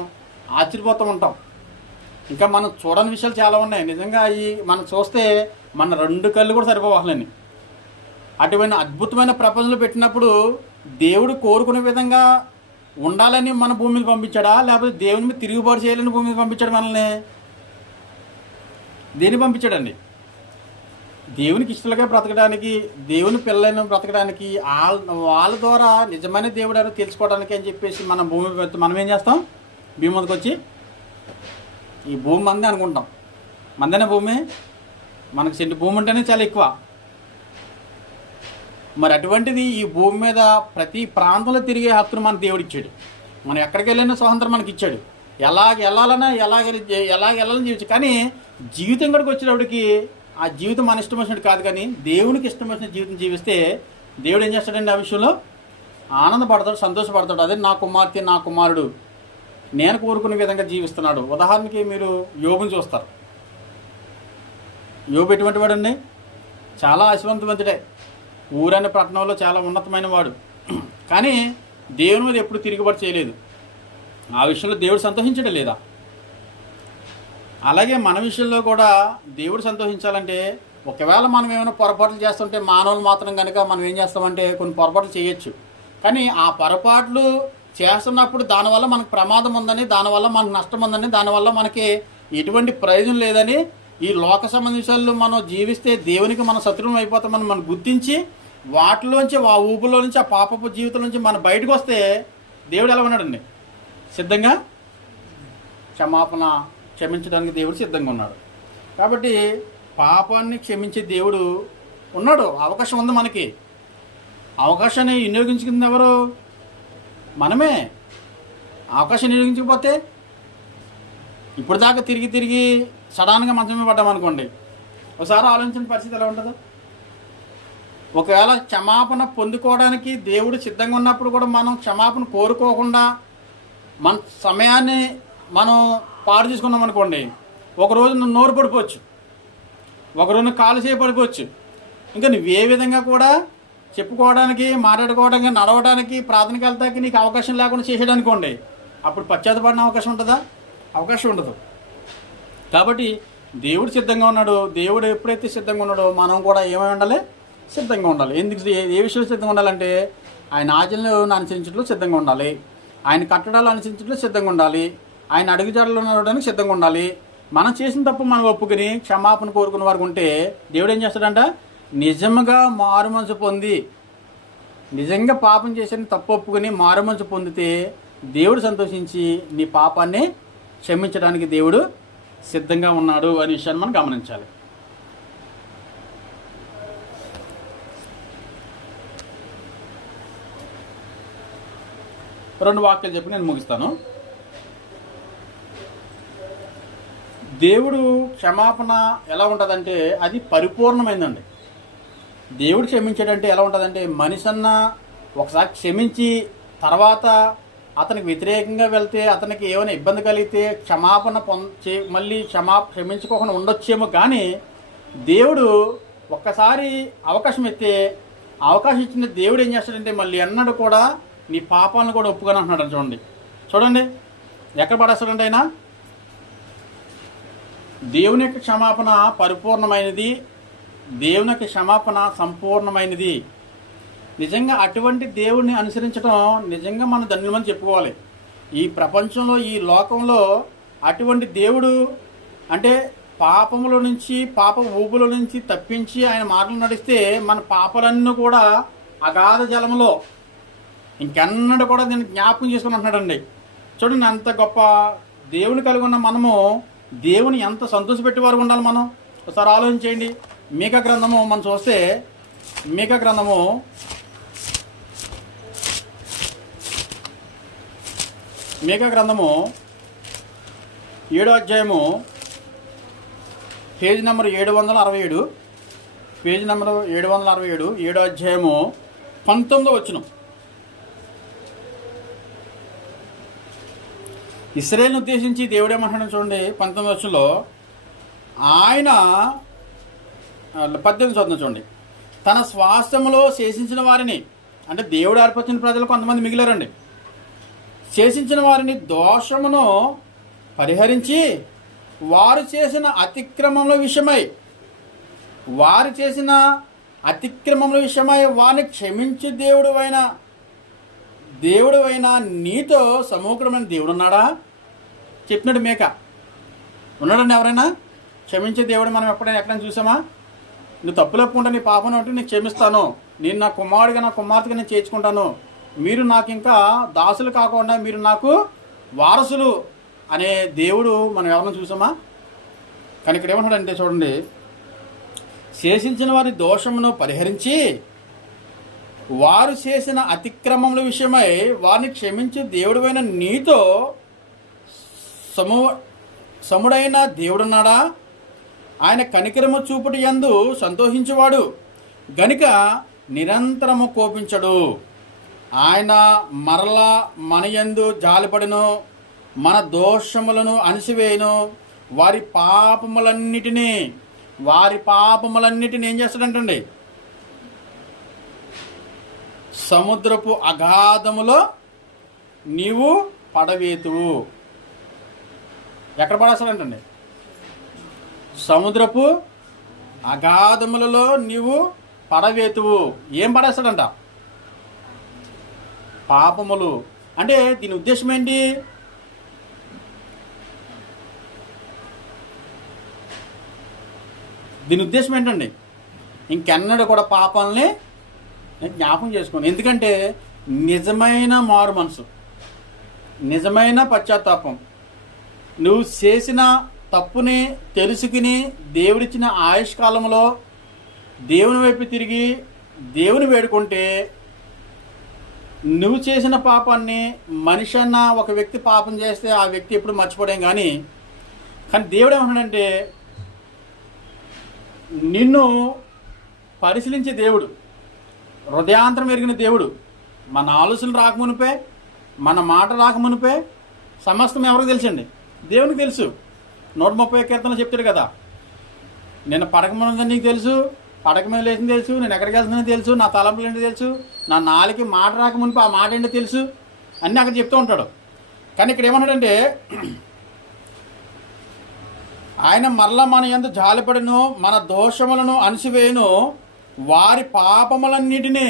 ఆశ్చర్యపోతూ ఉంటాం. ఇంకా మనం చూడని విషయాలు చాలా ఉన్నాయి. నిజంగా మనం చూస్తే మన 2 కళ్ళు కూడా సరిపోవాలని అటువంటి అద్భుతమైన ప్రపంచంలో పెట్టినప్పుడు దేవుడు కోరుకునే విధంగా ఉండాలని మన భూమి మీద పంపించాడా, లేకపోతే దేవుని మీద తిరుగుబాటు చేయాలని భూమి మీద పంపించాడు? మనల్ని దేన్ని పంపించాడండి? దేవునికి ఇష్టలుగా బ్రతకడానికి, దేవుని పిల్లలను బ్రతకడానికి, వాళ్ళ ద్వారా నిజమైన దేవుడు అని తెలుసుకోవడానికి అని చెప్పేసి మనం ఏం చేస్తాం? భూమి మీదకి వచ్చి ఈ భూమి మందే అనుకుంటాం. మందేనే భూమి, మనకు సెంటు భూమి ఉంటేనే చాలా ఎక్కువ. మరి అటువంటిది ఈ భూమి మీద ప్రతి ప్రాంతంలో తిరిగే హక్కును మన దేవుడు ఇచ్చాడు. మనం ఎక్కడికి వెళ్ళినా స్వాతంత్రం మనకి ఇచ్చాడు. ఎలాగ వెళ్ళాలని జీవించు. కానీ జీవితం ఇక్కడికి వచ్చేటప్పటికి ఆ జీవితం మన ఇష్టం వచ్చినట్టు కాదు, కానీ దేవునికి ఇష్టం వచ్చిన జీవితం జీవిస్తే దేవుడు ఏం చేస్తాడండి? ఆ విషయంలో ఆనందపడతాడు, సంతోషపడతాడు. అదే నా కుమార్తె, నా కుమారుడు నేను కోరుకునే విధంగా జీవిస్తున్నాడు. ఉదాహరణకి మీరు యోబుని చూస్తారు. యోబు ఎటువంటి వాడండి? చాలా ఐశ్వర్యవంతుడే, ఊరనే పట్టణంలో చాలా ఉన్నతమైన వాడు. కానీ దేవుని మీద ఎప్పుడు తిరుగుబాటు చేయలేదు. ఆ విషయంలో దేవుడు సంతోషించడం లేదా? అలాగే మన విషయంలో కూడా దేవుడు సంతోషించాలంటే, ఒకవేళ మనం ఏమైనా పొరపాట్లు చేస్తుంటే మానవులు మాత్రం కనుక మనం ఏం చేస్తామంటే కొన్ని పొరపాట్లు చేయొచ్చు. కానీ ఆ పొరపాట్లు చేస్తున్నప్పుడు దానివల్ల మనకు ప్రమాదం ఉందని, దానివల్ల మనకు నష్టం ఉందని, దానివల్ల మనకి ఎటువంటి ప్రయోజనం లేదని, ఈ లోక సంబంధించాలు మనం జీవిస్తే దేవునికి మన శత్రువులు అయిపోతామని మనం గుర్తించి వాటిలోంచి, ఆ ఊపులో నుంచి, ఆ పాపపు జీవితం నుంచి మనం బయటకు వస్తే దేవుడు ఎలా ఉన్నాడండి? సిద్ధంగా క్షమించడానికి దేవుడు సిద్ధంగా ఉన్నాడు. కాబట్టి పాపాన్ని క్షమించే దేవుడు ఉన్నాడు. అవకాశం ఉంది మనకి. అవకాశాన్ని వినియోగించుకుంది ఎవరు? మనమే. అవకాశం వినియోగించకపోతే ఇప్పుడు దాకా తిరిగి సడన్గా మంచం మీద పడ్డామనుకోండి, ఒకసారి ఆలోచించిన పరిస్థితి ఎలా ఉంటుందో. ఒకవేళ క్షమాపణ పొందుకోవడానికి దేవుడు సిద్ధంగా ఉన్నప్పుడు కూడా మనం క్షమాపణ కోరుకోకుండా మన సమయాన్ని మనం పాడు చేసుకున్నాం అనుకోండి, ఒకరోజు నువ్వు నోరు పడిపోవచ్చు, ఒకరోజు కాలు చేయి పడిపోవచ్చు. ఇంకా నువ్వు ఏ విధంగా కూడా చెప్పుకోవడానికి, మాట్లాడుకోవడానికి, నడవడానికి, ప్రార్థనకి వెళ్తానికి నీకు అవకాశం లేకుండా చేసేయడానుకోండి, అప్పుడు పశ్చాత్తపడిన అవకాశం ఉంటుందా? అవకాశం ఉండదు. కాబట్టి దేవుడు సిద్ధంగా ఉన్నాడు. దేవుడు ఎప్పుడైతే సిద్ధంగా ఉన్నాడో మనం కూడా ఏమై ఉండాలి? సిద్ధంగా ఉండాలి. ఎందుకు ఏ విషయంలో సిద్ధంగా ఉండాలంటే ఆయన ఆజ్ఞలను అనుసరించడంలో సిద్ధంగా ఉండాలి, ఆయన కట్టడాలు అనుసరించడంలో సిద్ధంగా ఉండాలి, ఆయన అడుగుజాడలో నడవడానికి సిద్ధంగా ఉండాలి. మనం చేసిన తప్పు మనం ఒప్పుకుని క్షమాపణ కోరుకున్న వారికి ఉంటే దేవుడు ఏం చేస్తాడంట? నిజంగా మారు మనసు పొంది, నిజంగా పాపం చేసిన తప్పు ఒప్పుకుని మారు మనసు పొందితే దేవుడు సంతోషించి నీ పాపాన్ని క్షమించడానికి దేవుడు సిద్ధంగా ఉన్నాడు అనే విషయాన్ని మనం గమనించాలి. రెండు వాక్యాలు చెప్పి నేను ముగిస్తాను. దేవుడు క్షమాపణ ఎలా ఉంటుందంటే అది పరిపూర్ణమైందండి. దేవుడు క్షమించాడంటే ఎలా ఉంటుందంటే మనిషి అన్న ఒకసారి క్షమించి తర్వాత అతనికి వ్యతిరేకంగా వెళ్తే, అతనికి ఏమైనా ఇబ్బంది కలిగితే క్షమాపణ మళ్ళీ క్షమించుకోకుండా ఉండొచ్చేమో. కానీ దేవుడు ఒక్కసారి అవకాశం ఇస్తే, అవకాశం ఇచ్చిన దేవుడు ఏం చేస్తాడంటే మళ్ళీ ఎన్నడూ కూడా నీ పాపాలను కూడా ఒప్పుకొని అంటున్నాడు. చూడండి ఎక్కడ పడేస్తాడంటే ఆయన దేవుని యొక్క క్షమాపణ పరిపూర్ణమైనది, దేవుని యొక్క క్షమాపణ సంపూర్ణమైనది. నిజంగా అటువంటి దేవుడిని అనుసరించడం నిజంగా మనం ధన్యులమని చెప్పుకోవాలి. ఈ ప్రపంచంలో, ఈ లోకంలో అటువంటి దేవుడు అంటే పాపముల నుంచి, పాప ఊపుల నుంచి తప్పించి ఆయన మార్గం నడిస్తే మన పాపలన్నీ కూడా అగాధ జలంలో ఇంకెన్నడూ కూడా దీన్ని జ్ఞాపకం చేసుకుని అంటున్నాడండి. చూడండి అంత గొప్ప దేవుని కలిగి ఉన్న మనము దేవుని ఎంత సంతోషపెట్టేవారు ఉండాలి. మనం ఒకసారి ఆలోచించేయండి. మీకా గ్రంథము మనం చూస్తే, మీకా గ్రంథము 7వ అధ్యాయము పేజీ నెంబర్ 767, పేజీ నెంబర్ 767, 7వ అధ్యాయము 19వ వచనం. ఇశ్రాయేలును ఉద్దేశించి దేవుడు ఏమంటున్నాడు చూడండి 19వ వచనంలో. ఆయన 18 చదువుతుంది చూడండి. తన స్వాస్థ్యములో శేషించిన వారిని, అంటే దేవుడు ఏర్పరిచిన ప్రజలు కొంతమంది మిగిలారండి, శేషించిన వారిని దోషమును పరిహరించి వారు చేసిన అతిక్రమముల విషయమై వారిని క్షమించు దేవుడు అయిన నీతో సమూహమైన దేవుడు ఉన్నాడా? చెప్పినాడు మేక. ఉన్నాడండి ఎవరైనా? క్షమించే దేవుడు మనం ఎక్కడైనా చూసామా? నువ్వు తప్పులు ఒప్పుకుంటా, నీ పాపం ఉంటే నీకు క్షమిస్తాను, నేను నా కుమారుడిగా నా కుమార్తెగా నేను చేర్చుకుంటాను, మీరు నాకు ఇంకా దాసులు కాకుండా మీరు నాకు వారసులు అనే దేవుడు మనం ఎవరైనా చూసామా? కానీ ఇక్కడ ఏమంటాడంటే చూడండి, శేషించిన వారి దోషమును పరిహరించి వారు చేసిన అతిక్రమముల విషయమై వారిని క్షమించి దేవుడైన నీతో సముడైన దేవుడున్నాడా? ఆయన కనికరము చూపుటి యందు సంతోషించువాడు గనుక నిరంతరము కోపించడు. ఆయన మరలా మన యందు జాలిపడును, మన దోషములను అణిసివేయును. వారి పాపములన్నిటినీ ఏం చేస్తాడంటండి? సముద్రపు అగాధములో నీవు పడవేతువు. ఎక్కడ పడేస్తాడంటండి? సముద్రపు అగాధములలో నీవు పడవేతువు. ఏం పడేస్తాడంట? పాపములు. అంటే దీని ఉద్దేశం ఏంటి? దీని ఉద్దేశం ఏంటండి? ఇంకెన్నడూ కూడా పాపాలని జ్ఞాపకం చేసుకోండి. ఎందుకంటే నిజమైన మారు మనసు, నిజమైన పశ్చాత్తాపం, నువ్వు చేసిన తప్పుని తెలుసుకుని దేవుడిచ్చిన ఆయుష్కాలంలో దేవుని వైపు తిరిగి దేవుని వేడుకుంటే, నువ్వు చేసిన పాపాన్ని మనిషి అన్న ఒక వ్యక్తి పాపం చేస్తే ఆ వ్యక్తి ఎప్పుడు మర్చిపోలేం. కానీ దేవుడు ఏమంటాడంటే నిన్ను పరిశీలించే దేవుడు, హృదయాంతరం ఎరిగిన దేవుడు. మన ఆలోచన రాకమునిపే, మన మాట రాకమునిపే సమస్తం ఎవరికి తెలుసండి? దేవునికి తెలుసు. 130 కీర్తనలు చెప్తాడు కదా, నేను పడక మీద నీకు తెలుసు, పడక మీద లేచింది తెలుసు, నేను ఎక్కడికి వెళ్తుందని తెలుసు, నా తలంపులు ఏంటి తెలుసు, నా నాలుగు మాట రాక మునిపి ఆ మాట ఏంటో తెలుసు అన్నీ అక్కడ చెప్తూ ఉంటాడు. కానీ ఇక్కడ ఏమన్నాడంటే, ఆయన మరలా మన యందు జాలిపడును, మన దోషములను అణిసివేయును, వారి పాపములన్నిటినీ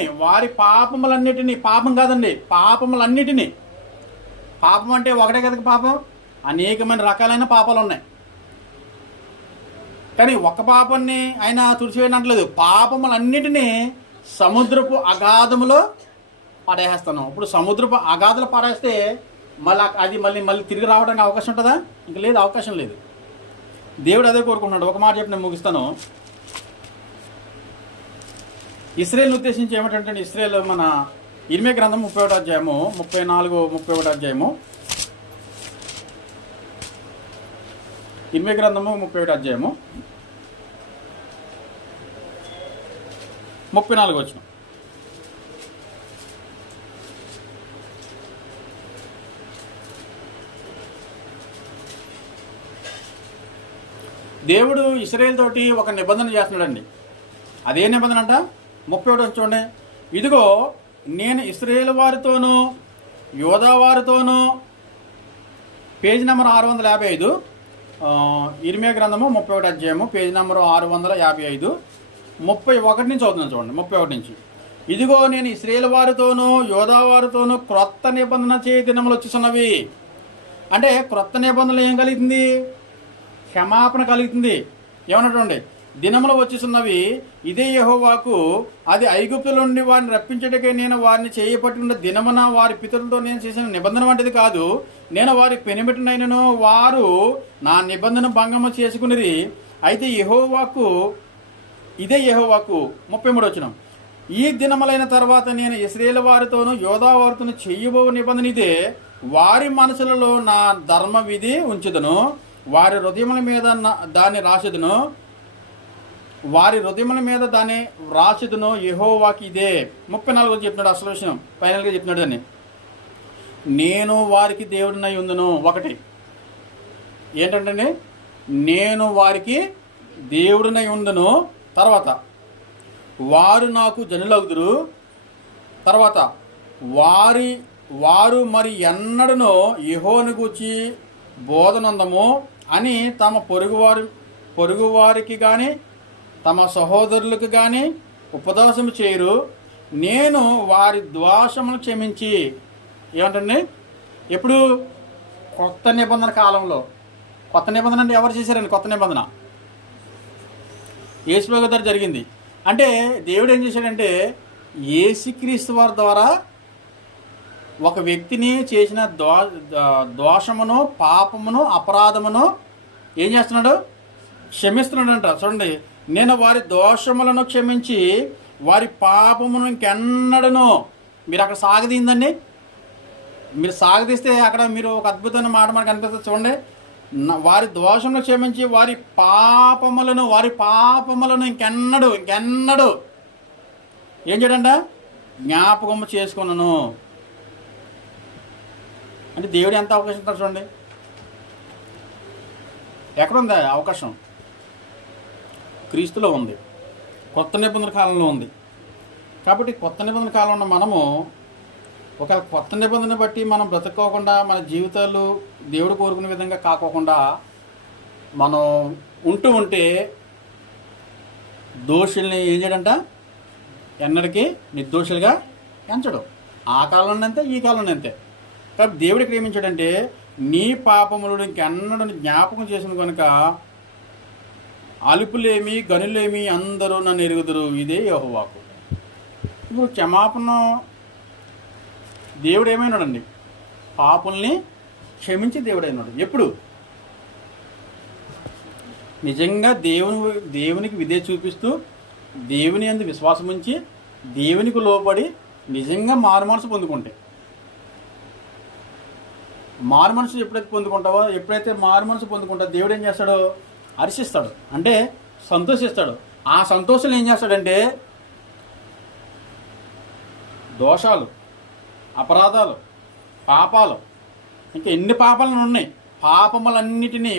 పాపం కాదండి, పాపములన్నిటినీ. పాపం అంటే ఒకటే కదా పాపం, అనేకమైన రకాలైన పాపాలు ఉన్నాయి. కానీ ఒక్క పాపాన్ని ఆయన తుడిచివేయనట్లేదు, పాపములన్నిటినీ సముద్రపు అగాధములో పడేస్తాను. ఇప్పుడు సముద్రపు అగాధులు పడేస్తే మళ్ళీ మళ్ళీ తిరిగి రావడానికి అవకాశం ఉంటుందా? ఇంక లేదు, అవకాశం లేదు. దేవుడు అదే కోరుకుంటున్నాడు. ఒక మాట చెప్పి నేను ముగిస్తాను. ఇశ్రాయేలును ఉద్దేశించి ఏమిటంటే, ఇశ్రాయేలు మన ఇర్మియా గ్రంథం 31వ అధ్యాయము 34, 31 అధ్యాయము, ఇర్మియా గ్రంథము 31వ అధ్యాయము 34 వచనం. దేవుడు ఇశ్రాయేలు తోటి ఒక నిబంధన చేస్తున్నాడండి. అదే నిబంధన అంట 31 చూడండి. ఇదిగో నేను ఇశ్రాయేలు వారితోనూ యోధా వారితోనూ, పేజీ నెంబర్ 655, ఇర్మియా గ్రంథము 31 అధ్యాయము, పేజీ నెంబరు 655, 31 నుంచి అవుతున్నాను చూడండి. 31 నుంచి, ఇదిగో నేను ఇశ్రాయేలు వారితోనూ యోధా వారితోనూ క్రొత్త నిబంధన చేయ దినములు వచ్చేస్తున్నవి. అంటే క్రొత్త నిబంధనలు ఏం కలుగుతుంది? క్షమాపణ కలుగుతుంది. ఏమన్నటువంటి దినములు వచ్చేస్తున్నవి, ఇదే యెహోవాకు, అది ఐగుప్తుల నుండి వారిని రప్పించటకే నేను వారిని చేయబట్టుకున్న దినమున వారి పితరులతో నేను చేసిన నిబంధన వంటిది కాదు. నేను వారి పెనిమిటినైనను వారు నా నిబంధన భంగము చేసుకునిరి. అయితే యెహోవాకు, ఇదే యెహోవాకు. 33 వచనం, ఈ దినములైన తర్వాత నేను ఇశ్రాయేలు వారితోనూ యోధా వారితోనూ చెయ్యబో నిబంధన ఇదే. వారి మనసులలో నా ధర్మ విధి ఉంచుదును, వారి హృదయముల మీద దాన్ని రాసేదును, వారి హృదయముల మీద దాన్ని రాసేదును, యెహోవాకి ఇదే. 34 చెప్తున్నాడు అసలు విషయం, ఫైనల్గా చెప్తున్నాడు అని, నేను వారికి దేవుడినై ఉందును. ఒకటి ఏంటంటే, నేను వారికి దేవుడినై ఉందును. తర్వాత వారు నాకు జనులగుదురు. తర్వాత వారు మరి ఎన్నడనో యెహోవాను గూర్చి బోధనందము అని తమ పొరుగువారికి కానీ తమ సహోదరులకు కానీ ఉపదేశం చేయరు. నేను వారి దోషమును క్షమించి, ఏమంటండి, ఎప్పుడు? కొత్త నిబంధన కాలంలో. కొత్త నిబంధన అంటే ఎవరు చేశారండి? కొత్త నిబంధన యేసుప్రభు గారు జరిగింది. అంటే దేవుడు ఏం చేశాడంటే, యేసుక్రీస్తు వారి ద్వారా ఒక వ్యక్తిని చేసిన దోషమును, పాపమును, అపరాధమును ఏం చేస్తున్నాడు? క్షమిస్తున్నాడంట. చూడండి, నేను వారి దోషములను క్షమించి వారి పాపమును ఇంకెన్నడను. మీరు అక్కడ సాగదీందండి, మీరు సాగదీస్తే అక్కడ మీరు ఒక అద్భుతమైన మాట మనకు అనిపిస్తుంది. చూడండి, వారి దోషములను క్షమించి వారి పాపములను ఇంకెన్నడు ఏం చేయడంట? జ్ఞాపకము చేసుకున్నాను. అంటే దేవుడు ఎంత అవకాశం ఇస్తారు చూడండి. ఎక్కడుంది అవకాశం? క్రీస్తులో ఉంది, కొత్త నిబంధన కాలంలో ఉంది. కాబట్టి కొత్త నిబంధన కాలంలో మనము ఒక కొత్త నిబంధన బట్టి మనం బ్రతుక్కోకుండా, మన జీవితాలు దేవుడు కోరుకునే విధంగా కాకోకుండా మనం ఉంటే దోషుల్ని ఏం చేయడంట? ఎన్నటికీ నిర్దోషులుగా ఎంచడం. ఆ కాలంలో అంతే, ఈ కాలంలో అంతే. కాబట్టి దేవుడు ఇక్కడ ఏమించాడంటే, నీ పాపములను ఇంకెన్నడూ జ్ఞాపకం చేసిన కనుక అలుపులేమి గనులేమి అందరూ నన్ను ఎరుగుదురు, ఇదే యెహోవాకు. ఇప్పుడు క్షమాపణ దేవుడు ఏమైనాడండి? పాపుల్ని క్షమించి దేవుడైనాడు. ఎప్పుడు? నిజంగా దేవునికి విధేయత చూపిస్తూ, దేవుని యందు విశ్వాసం ఉంచి, దేవునికి లోబడి నిజంగా మారుమనసు పొందుకుంటే. మారుమనసు ఎప్పుడైతే మారుమనసు పొందుకుంటావో దేవుడు ఏం చేస్తాడో? హర్షిస్తాడు, అంటే సంతోషిస్తాడు. ఆ సంతోషం ఏం చేస్తాడంటే, దోషాలు, అపరాధాలు, పాపాలు, ఇంకా ఎన్ని పాపాలను ఉన్నాయి పాపములన్నిటినీ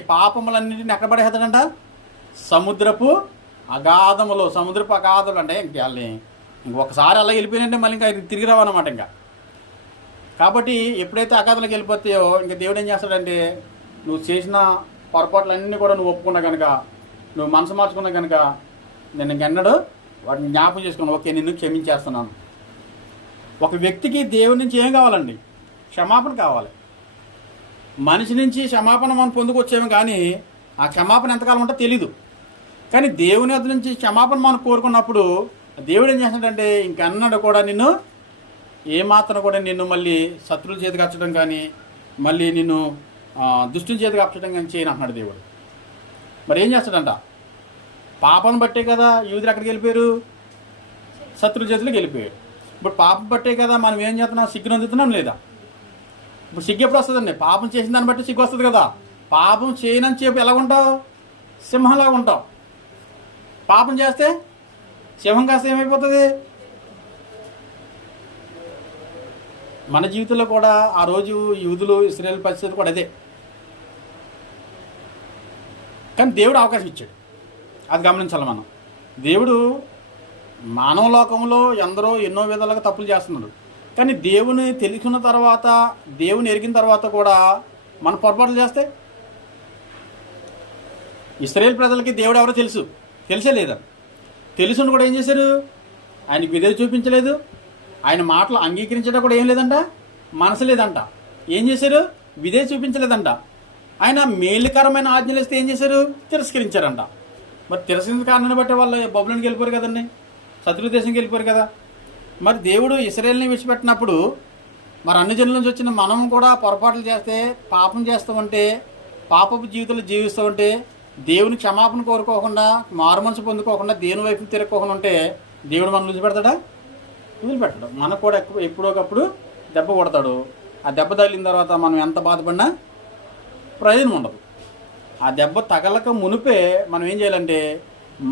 ఎక్కడ పడేస్తాడంట? సముద్రపు అగాధములు అంటే ఇంకొకసారి అలా వెళ్ళిపోయినంటే మళ్ళీ ఇంకా తిరిగి రావన్నమాట. ఇంకా కాబట్టి ఎప్పుడైతే అగాధంలోకి వెళ్ళిపోతాయో ఇంకా దేవుడు ఏం చేస్తాడంటే, నువ్వు చేసిన పొరపాట్లన్నీ కూడా నువ్వు ఒప్పుకున్నా కనుక, నువ్వు మనసు మార్చుకున్నా కనుక, నేను ఇంకెన్నడూ వాటిని జ్ఞాపకం చేసుకున్నాను, ఓకే నిన్ను క్షమించేస్తున్నాను. ఒక వ్యక్తికి దేవుడి నుంచి ఏం కావాలండి? క్షమాపణ కావాలి. మనిషి నుంచి క్షమాపణ మనం పొందుకొచ్చేమో కానీ ఆ క్షమాపణ ఎంతకాలం ఉంటుందో తెలీదు. కానీ దేవుని వద్ద నుంచి క్షమాపణ మనం కోరుకున్నప్పుడు దేవుడు ఏం చేస్తాడంటే, ఇంకన్నడూ కూడా నిన్ను ఏమాత్రం కూడా నిన్ను మళ్ళీ శత్రువుల చేతికి అచ్చడం కానీ, మళ్ళీ నిన్ను దుష్టుల చేతికి అప్పచడం కానీ చేయను అంటున్నాడు దేవుడు. మరి ఏం చేస్తాడంట? పాపం బట్టే కదా యూదులు ఎక్కడికి వెళ్ళిపోయారు? శత్రువుల చేతిలోకి వెళ్ళిపోయారు. ఇప్పుడు పాపం బట్టే కదా మనం ఏం చేస్తున్నాం? సిగ్గును అందుతున్నాం లేదా? ఇప్పుడు సిగ్గు ఎప్పుడు వస్తుందండి? పాపం చేసిన దాన్ని బట్టి సిగ్గు వస్తుంది కదా. పాపం చేయనని చెప్పి ఎలా ఉంటావు? సింహంలాగా ఉంటావు. పాపం చేస్తే సింహం కాస్త ఏమైపోతుంది? మన జీవితంలో కూడా ఆ రోజు యూదులు ఇశ్రాయేలు పరిస్థితి కూడా అదే. కానీ దేవుడు అవకాశం ఇచ్చాడు, అది గమనించాలి మనం. దేవుడు మానవ లోకంలో ఎందరో ఎన్నో విధాలుగా తప్పులు చేస్తున్నాడు. కానీ దేవుని తెలుసుకున్న తర్వాత, దేవుని ఎరిగిన తర్వాత కూడా మన పొరపాట్లు చేస్తే, ఇశ్రాయేలు ప్రజలకి దేవుడు ఎవరో తెలిసే లేదా? తెలుసుని కూడా ఏం చేశారు? ఆయనకి విధేయత చూపించలేదు. ఆయన మాటలు అంగీకరించడం కూడా ఏం లేదంట, మనసు లేదంట. ఏం చేశారు? విధేయత చూపించలేదంట. ఆయన మేలుకరమైన ఆజ్ఞలు ఇస్తే ఏం చేశారు? తిరస్కరించారంట. మరి తిరస్కరించిన కారణాన్ని బట్టి వాళ్ళు బబులోనికి వెళ్ళిపోరు కదండి, శత్రు దేశంకి వెళ్ళిపోరు కదా. మరి దేవుడు ఇశ్రాయేలుని విడిచిపెట్టినప్పుడు మరి అన్ని జనుల నుంచి వచ్చిన మనం కూడా పొరపాట్లు చేస్తే, పాపం చేస్తామంటే, పాపపు జీవితాలు జీవిస్తామంటే, దేవుని క్షమాపణ కోరుకోకుండా, మారు మనసు పొందుకోకుండా, దేవుని వైపు తిరగకోకుండా ఉంటే దేవుడు మనం వదిలిపెడతాడా? వదిలిపెట్టడు. మనకు కూడా ఎప్పుడోకప్పుడు దెబ్బ కొడతాడు. ఆ దెబ్బ తగిలిన తర్వాత మనం ఎంత బాధపడినా ప్రయోజనం ఉండదు. ఆ దెబ్బ తగలక మునిపే మనం ఏం చేయాలంటే,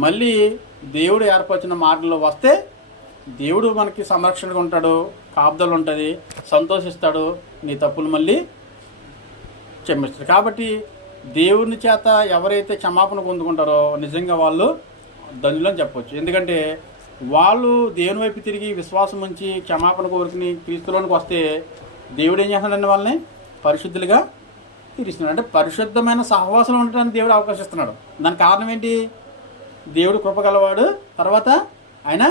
మళ్ళీ దేవుడు ఏర్పరిచిన మార్గంలో వస్తే దేవుడు మనకి సంరక్షణగా ఉంటాడు, కాపుదలు ఉంటుంది, సంతోషిస్తాడు, నీ తప్పులు మళ్ళీ క్షమిస్తాడు. కాబట్టి దేవుని చేత ఎవరైతే క్షమాపణ పొందుకుంటారో నిజంగా వాళ్ళు ధన్యులు అని చెప్పవచ్చు. ఎందుకంటే వాళ్ళు దేవుని వైపు తిరిగి విశ్వాసం ఉంచి క్షమాపణ కోరుకుని క్రీస్తులోనికి వస్తే దేవుడు ఏం చేస్తున్నాడంటే వాళ్ళని పరిశుద్ధులుగా తీరుస్తున్నాడు. అంటే పరిశుద్ధమైన సహవాసం ఉండడానికి దేవుడు అవకాశిస్తున్నాడు. దానికి కారణం ఏంటి? దేవుడు కృపగలవాడు, తర్వాత ఆయన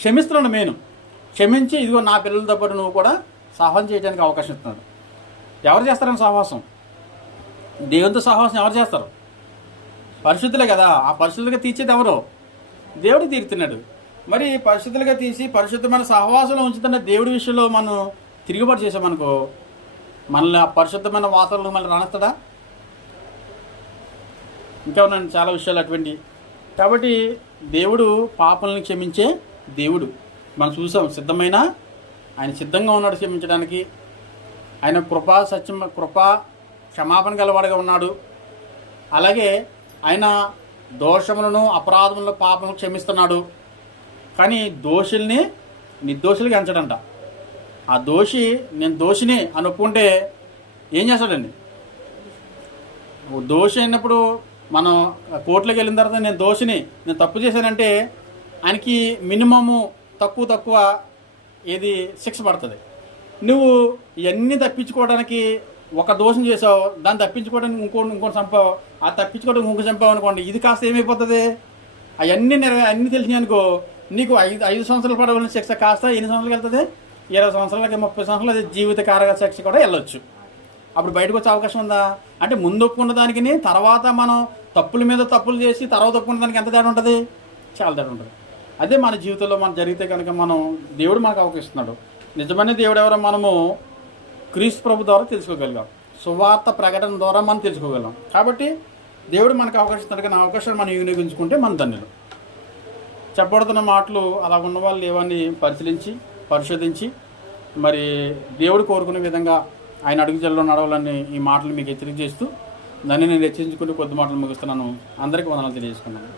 క్షమిస్తున్నాడు. క్షమించి ఇదిగో నా పిల్లలతో పాటు నువ్వు కూడా సహవాసం చేయడానికి అవకాశం ఇస్తున్నాడు. ఎవరు చేస్తారని సహవాసం? దేవునితో సహవాసం ఎవరు చేస్తారు? పరిశుద్ధులే కదా. ఆ పరిశుద్ధులుగా తీర్చేది ఎవరు? దేవుడు తీరుతున్నాడు. మరి పరిశుద్ధులుగా తీసి పరిశుద్ధమైన సహవాసంలో ఉంచుతున్న దేవుడి విషయంలో మనం తిరుగుబాటు చేసామనుకో, మనల్ని ఆ పరిశుద్ధమైన వాతావరణం మళ్ళీ రానిస్తాడా? ఇంకా ఉన్నాను చాలా విషయాలు అటువంటి. కాబట్టి దేవుడు పాపలను క్షమించే దేవుడు. మనం చూసాం, ఆయన సిద్ధంగా ఉన్నాడు క్షమించడానికి. ఆయన కృపా క్షమాపణ గలవాడుగా ఉన్నాడు. అలాగే ఆయన దోషములను, అపరాధములను, పాపములను క్షమిస్తున్నాడు. కానీ దోషుల్ని నిర్దోషులుగా ఎంచడంట. ఆ దోషి నేను దోషిని అని ఒప్పుకుంటే ఏం చేస్తాడండి? దోషి అయినప్పుడు మనం కోర్టులోకి వెళ్ళిన తర్వాత నేను దోషిని, నేను తప్పు చేశానంటే ఆయనకి మినిమము తక్కువ ఏది శిక్ష పడుతుంది. నువ్వు ఇవన్నీ తప్పించుకోవడానికి ఒక దోషం చేసావు, దాన్ని తప్పించుకోవడానికి ఇంకోటి చంపావు, ఆ తప్పించుకోవడానికి ఇంకో చంపావు అనుకోండి, ఇది కాస్త ఏమైపోతుంది? అవన్నీ అన్నీ తెలిసినాయి అనుకో, నీకు 5 సంవత్సరాలు పడవలసిన శిక్ష కాస్త ఎన్ని సంవత్సరాలకు వెళ్తుంది? 20 సంవత్సరాలకి 30 సంవత్సరాలు జీవిత కారాగార శిక్ష కూడా వెళ్ళొచ్చు. అప్పుడు బయటకు వచ్చే అవకాశం ఉందా? అంటే ముందు ఒప్పుకున్న దానికి తర్వాత మనం తప్పుల మీద తప్పులు చేసి తర్వాత ఒప్పుకున్న దానికి ఎంత తేడా ఉంటుంది? చాలా తేడా ఉంటుంది. అదే మన జీవితంలో మనం జరిగితే కనుక మనం దేవుడు మనకు అవకాశిస్తున్నాడు. నిజమైన దేవుడు ఎవరో మనము క్రీస్తు ప్రభు ద్వారా తెలుసుకోగలిగాం, సువార్త ప్రకటన ద్వారా మనం తెలుసుకోగలం. కాబట్టి దేవుడు మనకు అవకాశిస్తున్నాడు. కానీ అవకాశాన్ని మనం వినియోగించుకుంటే మన ధన్యులు. చెప్పబడుతున్న మాటలు అలా ఉన్న వాళ్ళు ఏవన్నీ పరిశోధించి మరి దేవుడు కోరుకునే విధంగా ఆయన అడుగుజల్లో నడవాలని ఈ మాటలు మీకు హెచ్చరిక చేస్తూ దాన్ని నేను హెచ్చరించుకుంటూ కొద్ది మాటలు ముగిస్తున్నాను. అందరికీ వందనాలు తెలియజేసుకున్నాను.